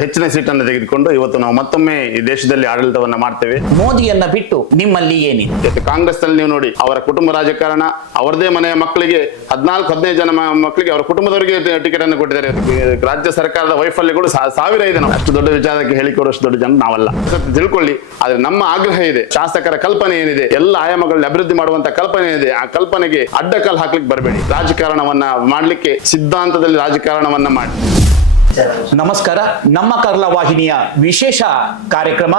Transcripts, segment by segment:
ಹೆಚ್ಚಿನ ಸೀಟನ್ನು ತೆಗೆದುಕೊಂಡು ಇವತ್ತು ನಾವು ಮತ್ತೊಮ್ಮೆ ಈ ದೇಶದಲ್ಲಿ ಆಡಳಿತವನ್ನ ಮಾಡ್ತೇವೆ. ಮೋದಿಯನ್ನ ಬಿಟ್ಟು ನಿಮ್ಮಲ್ಲಿ ಏನಿದೆ? ಕಾಂಗ್ರೆಸ್ ಅಲ್ಲಿ ನೀವು ನೋಡಿ ಅವರ ಕುಟುಂಬ ರಾಜಕಾರಣ ಅವರದೇ ಮನೆಯ ಮಕ್ಕಳಿಗೆ ಹದಿನಾಲ್ಕು ಹದಿನೈದು ಜನ ಮಕ್ಕಳಿಗೆ ಅವರ ಕುಟುಂಬದವರಿಗೆ ಟಿಕೆಟ್ ಅನ್ನು ಕೊಟ್ಟಿದ್ದಾರೆ. ರಾಜ್ಯ ಸರ್ಕಾರದ ವೈಫಲ್ಯಗಳು ಸಾವಿರ ಇದೆ ನಾವು ಅಷ್ಟು ದೊಡ್ಡ ವಿಚಾರಕ್ಕೆ ಹೇಳಿಕೊಡುವಷ್ಟು ದೊಡ್ಡ ಜನ ನಾವಲ್ಲ. ತಿಳ್ಕೊಳ್ಳಿ ಆದ್ರೆ ನಮ್ಮ ಆಗ್ರಹ ಇದೆ. ಶಾಸಕರ ಕಲ್ಪನೆ ಏನಿದೆ ಎಲ್ಲ ಆಯಾಮಗಳನ್ನ ಅಭಿವೃದ್ಧಿ ಮಾಡುವಂತ ಕಲ್ಪನೆ ಇದೆ. ಆ ಕಲ್ಪನೆಗೆ ಅಡ್ಡಕಲ್ ಹಾಕ್ಲಿಕ್ಕೆ ಬರಬೇಡಿ. ರಾಜಕಾರಣವನ್ನ ಮಾಡ್ಲಿಕ್ಕೆ ಸಿದ್ಧಾಂತದಲ್ಲಿ ರಾಜಕಾರಣವನ್ನ ಮಾಡಿ. ನಮಸ್ಕಾರ, ನಮ್ಮ ಕರ್ಲ ವಾಹಿನಿಯ ವಿಶೇಷ ಕಾರ್ಯಕ್ರಮ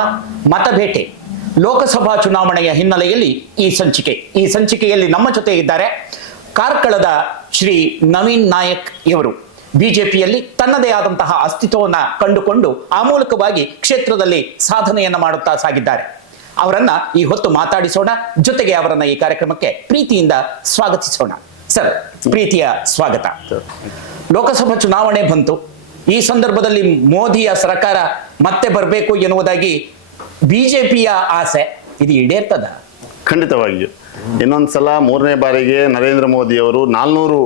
ಮತಭೇಟೆ. ಲೋಕಸಭಾ ಚುನಾವಣೆಯ ಹಿನ್ನೆಲೆಯಲ್ಲಿ ಈ ಸಂಚಿಕೆ. ಈ ಸಂಚಿಕೆಯಲ್ಲಿ ನಮ್ಮ ಜೊತೆ ಇದ್ದಾರೆ ಕಾರ್ಕಳದ ಶ್ರೀ ನವೀನ್ ನಾಯಕ್ ಇವರು. ಬಿಜೆಪಿಯಲ್ಲಿ ತನ್ನದೇ ಆದಂತಹ ಅಸ್ತಿತ್ವವನ್ನು ಕಂಡುಕೊಂಡು ಆ ಮೂಲಕವಾಗಿ ಕ್ಷೇತ್ರದಲ್ಲಿ ಸಾಧನೆಯನ್ನ ಮಾಡುತ್ತಾ ಸಾಗಿದ್ದಾರೆ. ಅವರನ್ನ ಈ ಹೊತ್ತು ಮಾತಾಡಿಸೋಣ. ಜೊತೆಗೆ ಅವರನ್ನ ಈ ಕಾರ್ಯಕ್ರಮಕ್ಕೆ ಪ್ರೀತಿಯಿಂದ ಸ್ವಾಗತಿಸೋಣ. ಸರ್, ಪ್ರೀತಿಯ ಸ್ವಾಗತ. ಲೋಕಸಭಾ ಚುನಾವಣೆ ಬಂತು. ಈ ಸಂದರ್ಭದಲ್ಲಿ ಮೋದಿಯ ಸರ್ಕಾರ ಮತ್ತೆ ಬರಬೇಕು ಎನ್ನುವುದಾಗಿ ಬಿಜೆಪಿಯ ಆಸೆ ಇದು ಈಡೇರ್ತದ? ಖಂಡಿತವಾಗಿಯೂ. ಇನ್ನೊಂದ್ಸಲ ಮೂರನೇ ಬಾರಿಗೆ ನರೇಂದ್ರ ಮೋದಿ ಅವರು ನಾಲ್ನೂರು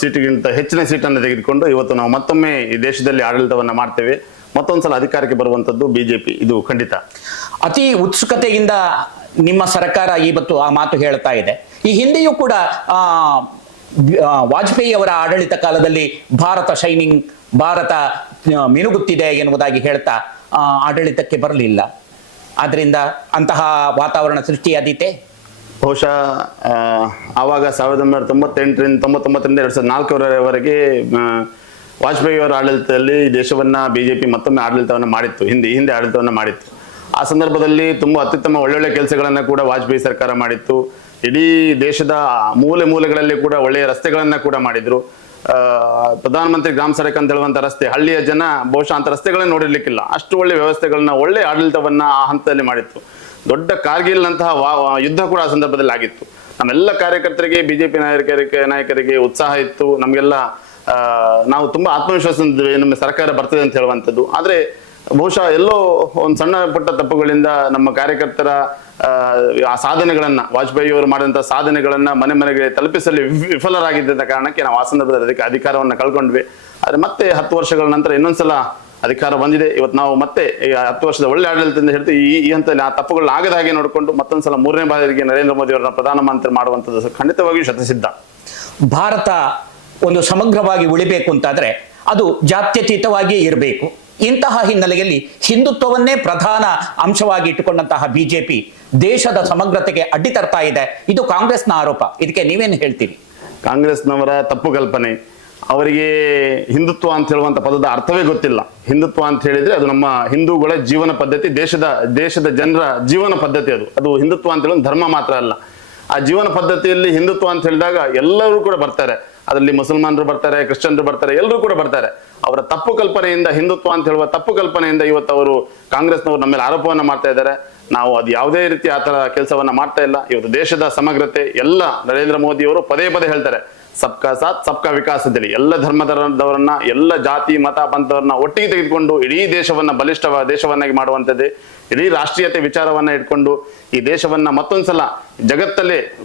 ಸೀಟಿಗಿಂತ ಹೆಚ್ಚಿನ ಸೀಟನ್ನು ತೆಗೆದುಕೊಂಡು ಇವತ್ತು ನಾವು ಮತ್ತೊಮ್ಮೆ ಈ ದೇಶದಲ್ಲಿ ಆಡಳಿತವನ್ನ ಮಾಡ್ತೇವೆ. ಮತ್ತೊಂದ್ಸಲ ಅಧಿಕಾರಕ್ಕೆ ಬರುವಂತದ್ದು ಬಿಜೆಪಿ. ಇದು ಖಂಡಿತ. ಅತಿ ಉತ್ಸುಕತೆಯಿಂದ ನಿಮ್ಮ ಸರ್ಕಾರ ಇವತ್ತು ಆ ಮಾತು ಹೇಳ್ತಾ ಇದೆ. ಈ ಹಿಂದೆಯೂ ಕೂಡ ವಾಜಪೇಯಿ ಅವರ ಆಡಳಿತ ಕಾಲದಲ್ಲಿ ಭಾರತ ಶೈನಿಂಗ್ ಭಾರತ ಮಿನುಗುತ್ತಿದೆ ಎನ್ನುವುದಾಗಿ ಹೇಳ್ತಾ ಆಡಳಿತಕ್ಕೆ ಬರಲಿಲ್ಲ. ಆದ್ರಿಂದ ಅಂತಹ ವಾತಾವರಣ ಸೃಷ್ಟಿಯಾದೀತೆ? ಬಹುಶಃ ಆವಾಗ ಸಾವಿರದ ಒಂಬೈನೂರ ತೊಂಬತ್ತೆಂಟರಿಂದ ತೊಂಬತ್ತೊಂಬತ್ತರಿಂದ ಎರಡು ಸಾವಿರದ ನಾಲ್ಕರವರೆಗೆ ವಾಜಪೇಯಿ ಅವರ ಆಡಳಿತದಲ್ಲಿ ಬಿ ದೇಶವನ್ನ ಬಿಜೆಪಿ ಮತ್ತೊಮ್ಮೆ ಆಡಳಿತವನ್ನು ಮಾಡಿತ್ತು, ಹಿಂದೆ ಹಿಂದೆ ಆಡಳಿತವನ್ನು ಮಾಡಿತ್ತು. ಆ ಸಂದರ್ಭದಲ್ಲಿ ತುಂಬಾ ಅತ್ಯುತ್ತಮ ಒಳ್ಳೊಳ್ಳೆ ಕೆಲಸಗಳನ್ನು ಕೂಡ ವಾಜಪೇಯಿ ಸರ್ಕಾರ ಮಾಡಿತ್ತು. ಇಡೀ ದೇಶದ ಮೂಲೆ ಮೂಲೆಗಳಲ್ಲಿ ಕೂಡ ಒಳ್ಳೆಯ ರಸ್ತೆಗಳನ್ನು ಕೂಡ ಮಾಡಿದ್ರು. ಪ್ರಧಾನಮಂತ್ರಿ ಗ್ರಾಮ ಸಡಕ್ ಅಂತ ಹೇಳುವಂತ ರಸ್ತೆ, ಹಳ್ಳಿಯ ಜನ ಬಹುಶಃ ಅಂತ ರಸ್ತೆಗಳನ್ನ ನೋಡಿರ್ಲಿಕ್ಕಿಲ್ಲ. ಅಷ್ಟು ಒಳ್ಳೆ ವ್ಯವಸ್ಥೆಗಳನ್ನ, ಒಳ್ಳೆ ಆಡಳಿತವನ್ನ ಆ ಹಂತದಲ್ಲಿ ಮಾಡಿತ್ತು. ದೊಡ್ಡ ಕಾರ್ಗಿಲ್ ನಂತಹ ವಾ- ವಾ- ಯುದ್ಧ ಕೂಡ ಆ ಸಂದರ್ಭದಲ್ಲಿ ಆಗಿತ್ತು. ನಮ್ಮೆಲ್ಲ ಕಾರ್ಯಕರ್ತರಿಗೆ, ಬಿಜೆಪಿ ನಾಯಕರಿಗೆ ನಾಯಕರಿಗೆ ಉತ್ಸಾಹ ಇತ್ತು. ನಮಗೆಲ್ಲ ನಾವು ತುಂಬಾ ಆತ್ಮವಿಶ್ವಾಸ ನಮ್ಮ ಸರ್ಕಾರ ಬರ್ತದೆ ಅಂತ ಹೇಳುವಂಥದ್ದು. ಆದ್ರೆ ಬಹುಶಃ ಎಲ್ಲೋ ಒಂದು ಸಣ್ಣ ಪುಟ್ಟ ತಪ್ಪುಗಳಿಂದ ನಮ್ಮ ಕಾರ್ಯಕರ್ತರ ಆ, ಸಾಧನೆಗಳನ್ನ ವಾಜಪೇಯಿ ಅವರು ಮಾಡಿದಂತ ಸಾಧನೆಗಳನ್ನ ಮನೆ ಮನೆಗೆ ತಲುಪಿಸಲು ವಿಫ- ವಿಫಲರಾಗಿದ್ದ ಕಾರಣಕ್ಕೆ ನಾವು ಆ ಸಂದರ್ಭದಲ್ಲಿ ಅದಕ್ಕೆ ಅಧಿಕಾರವನ್ನ ಕಳ್ಕೊಂಡ್ವಿ. ಆದ್ರೆ ಮತ್ತೆ ಹತ್ತು ವರ್ಷಗಳ ನಂತರ ಇನ್ನೊಂದ್ಸಲ ಅಧಿಕಾರ ಬಂದಿದೆ. ಇವತ್ತು ನಾವು ಮತ್ತೆ ಈ ಹತ್ತು ವರ್ಷದ ಒಳ್ಳೆ ಆಡಳಿತದಿಂದ ಹೇಳ್ತೀವಿ ಈ ಈ ಹಂತದಲ್ಲಿ ಆ ತಪ್ಪುಗಳನ್ನ ಆಗದ ಹಾಗೆ ನೋಡಿಕೊಂಡು ಮತ್ತೊಂದ್ಸಲ ಮೂರನೇ ಬಾರಿಗೆ ನರೇಂದ್ರ ಮೋದಿ ಅವರನ್ನ ಪ್ರಧಾನಮಂತ್ರಿ ಮಾಡುವಂಥದ್ದು ಖಂಡಿತವಾಗಿಯೂ ಶತಸಿದ್ಧ. ಭಾರತ ಒಂದು ಸಮಗ್ರವಾಗಿ ಉಳಿಬೇಕು ಅಂತಾದ್ರೆ ಅದು ಜಾತ್ಯತೀತವಾಗಿ ಇರಬೇಕು. ಇಂತಹ ಹಿನ್ನೆಲೆಯಲ್ಲಿ ಹಿಂದುತ್ವವನ್ನೇ ಪ್ರಧಾನ ಅಂಶವಾಗಿ ಇಟ್ಟುಕೊಂಡಂತಹ ಬಿಜೆಪಿ ದೇಶದ ಸಮಗ್ರತೆಗೆ ಅಡ್ಡಿ ತರ್ತಾ ಇದೆ. ಇದು ಕಾಂಗ್ರೆಸ್ನ ಆರೋಪ. ಇದಕ್ಕೆ ನೀವೇನು ಹೇಳ್ತೀರಿ? ಕಾಂಗ್ರೆಸ್ನವರ ತಪ್ಪು ಕಲ್ಪನೆ. ಅವರಿಗೆ ಹಿಂದುತ್ವ ಅಂತ ಹೇಳುವಂತ ಪದದ ಅರ್ಥವೇ ಗೊತ್ತಿಲ್ಲ. ಹಿಂದುತ್ವ ಅಂತ ಹೇಳಿದ್ರೆ ಅದು ನಮ್ಮ ಹಿಂದೂಗಳ ಜೀವನ ಪದ್ಧತಿ, ದೇಶದ ದೇಶದ ಜನರ ಜೀವನ ಪದ್ಧತಿ ಅದು. ಅದು ಹಿಂದುತ್ವ ಅಂತ ಹೇಳೋದು ಧರ್ಮ ಮಾತ್ರ ಅಲ್ಲ. ಆ ಜೀವನ ಪದ್ಧತಿಯಲ್ಲಿ ಹಿಂದುತ್ವ ಅಂತ ಹೇಳಿದಾಗ ಎಲ್ಲರೂ ಕೂಡ ಬರ್ತಾರೆ. ಅದರಲ್ಲಿ ಮುಸಲ್ಮಾನರು ಬರ್ತಾರೆ, ಕ್ರಿಶ್ಚಿಯನ್ರು ಬರ್ತಾರೆ ಎಲ್ಲರೂ ಕೂಡ ಬರ್ತಾರೆ. ಅವರ ತಪ್ಪು ಕಲ್ಪನೆಯಿಂದ, ಹಿಂದುತ್ವ ಅಂತ ಹೇಳುವ ತಪ್ಪು ಕಲ್ಪನೆಯಿಂದ ಇವತ್ತು ಅವರು ಕಾಂಗ್ರೆಸ್ನವರು ನಮ್ಮ ಮೇಲೆ ಆರೋಪವನ್ನ ಮಾಡ್ತಾ ಇದ್ದಾರೆ. ನಾವು ಅದು ಯಾವುದೇ ರೀತಿ ಆ ಥರ ಕೆಲಸವನ್ನ ಮಾಡ್ತಾ ಇಲ್ಲ. ಇವತ್ತು ದೇಶದ ಸಮಗ್ರತೆ, ಎಲ್ಲ ನರೇಂದ್ರ ಮೋದಿ ಅವರು ಪದೇ ಪದೇ ಹೇಳ್ತಾರೆ. ಸಬ್ಕಾ ಸಾಥ್ ಸಬ್ಕಾ ವಿಕಾಸ್ ಅಂತೇಳಿ ಎಲ್ಲ ಧರ್ಮದವರನ್ನ ಎಲ್ಲ ಜಾತಿ ಮತ ಪಂಥವರನ್ನ ಒಟ್ಟಿಗೆ ತೆಗೆದುಕೊಂಡು ಇಡೀ ದೇಶವನ್ನ ಬಲಿಷ್ಠ ದೇಶವನ್ನಾಗಿ ಮಾಡುವಂಥದ್ದೇ. ಇಡೀ ರಾಷ್ಟ್ರೀಯತೆ ವಿಚಾರವನ್ನ ಇಟ್ಕೊಂಡು ಈ ದೇಶವನ್ನ ಮತ್ತೊಂದ್ಸಲ ಜಗತ್ತಲ್ಲೇ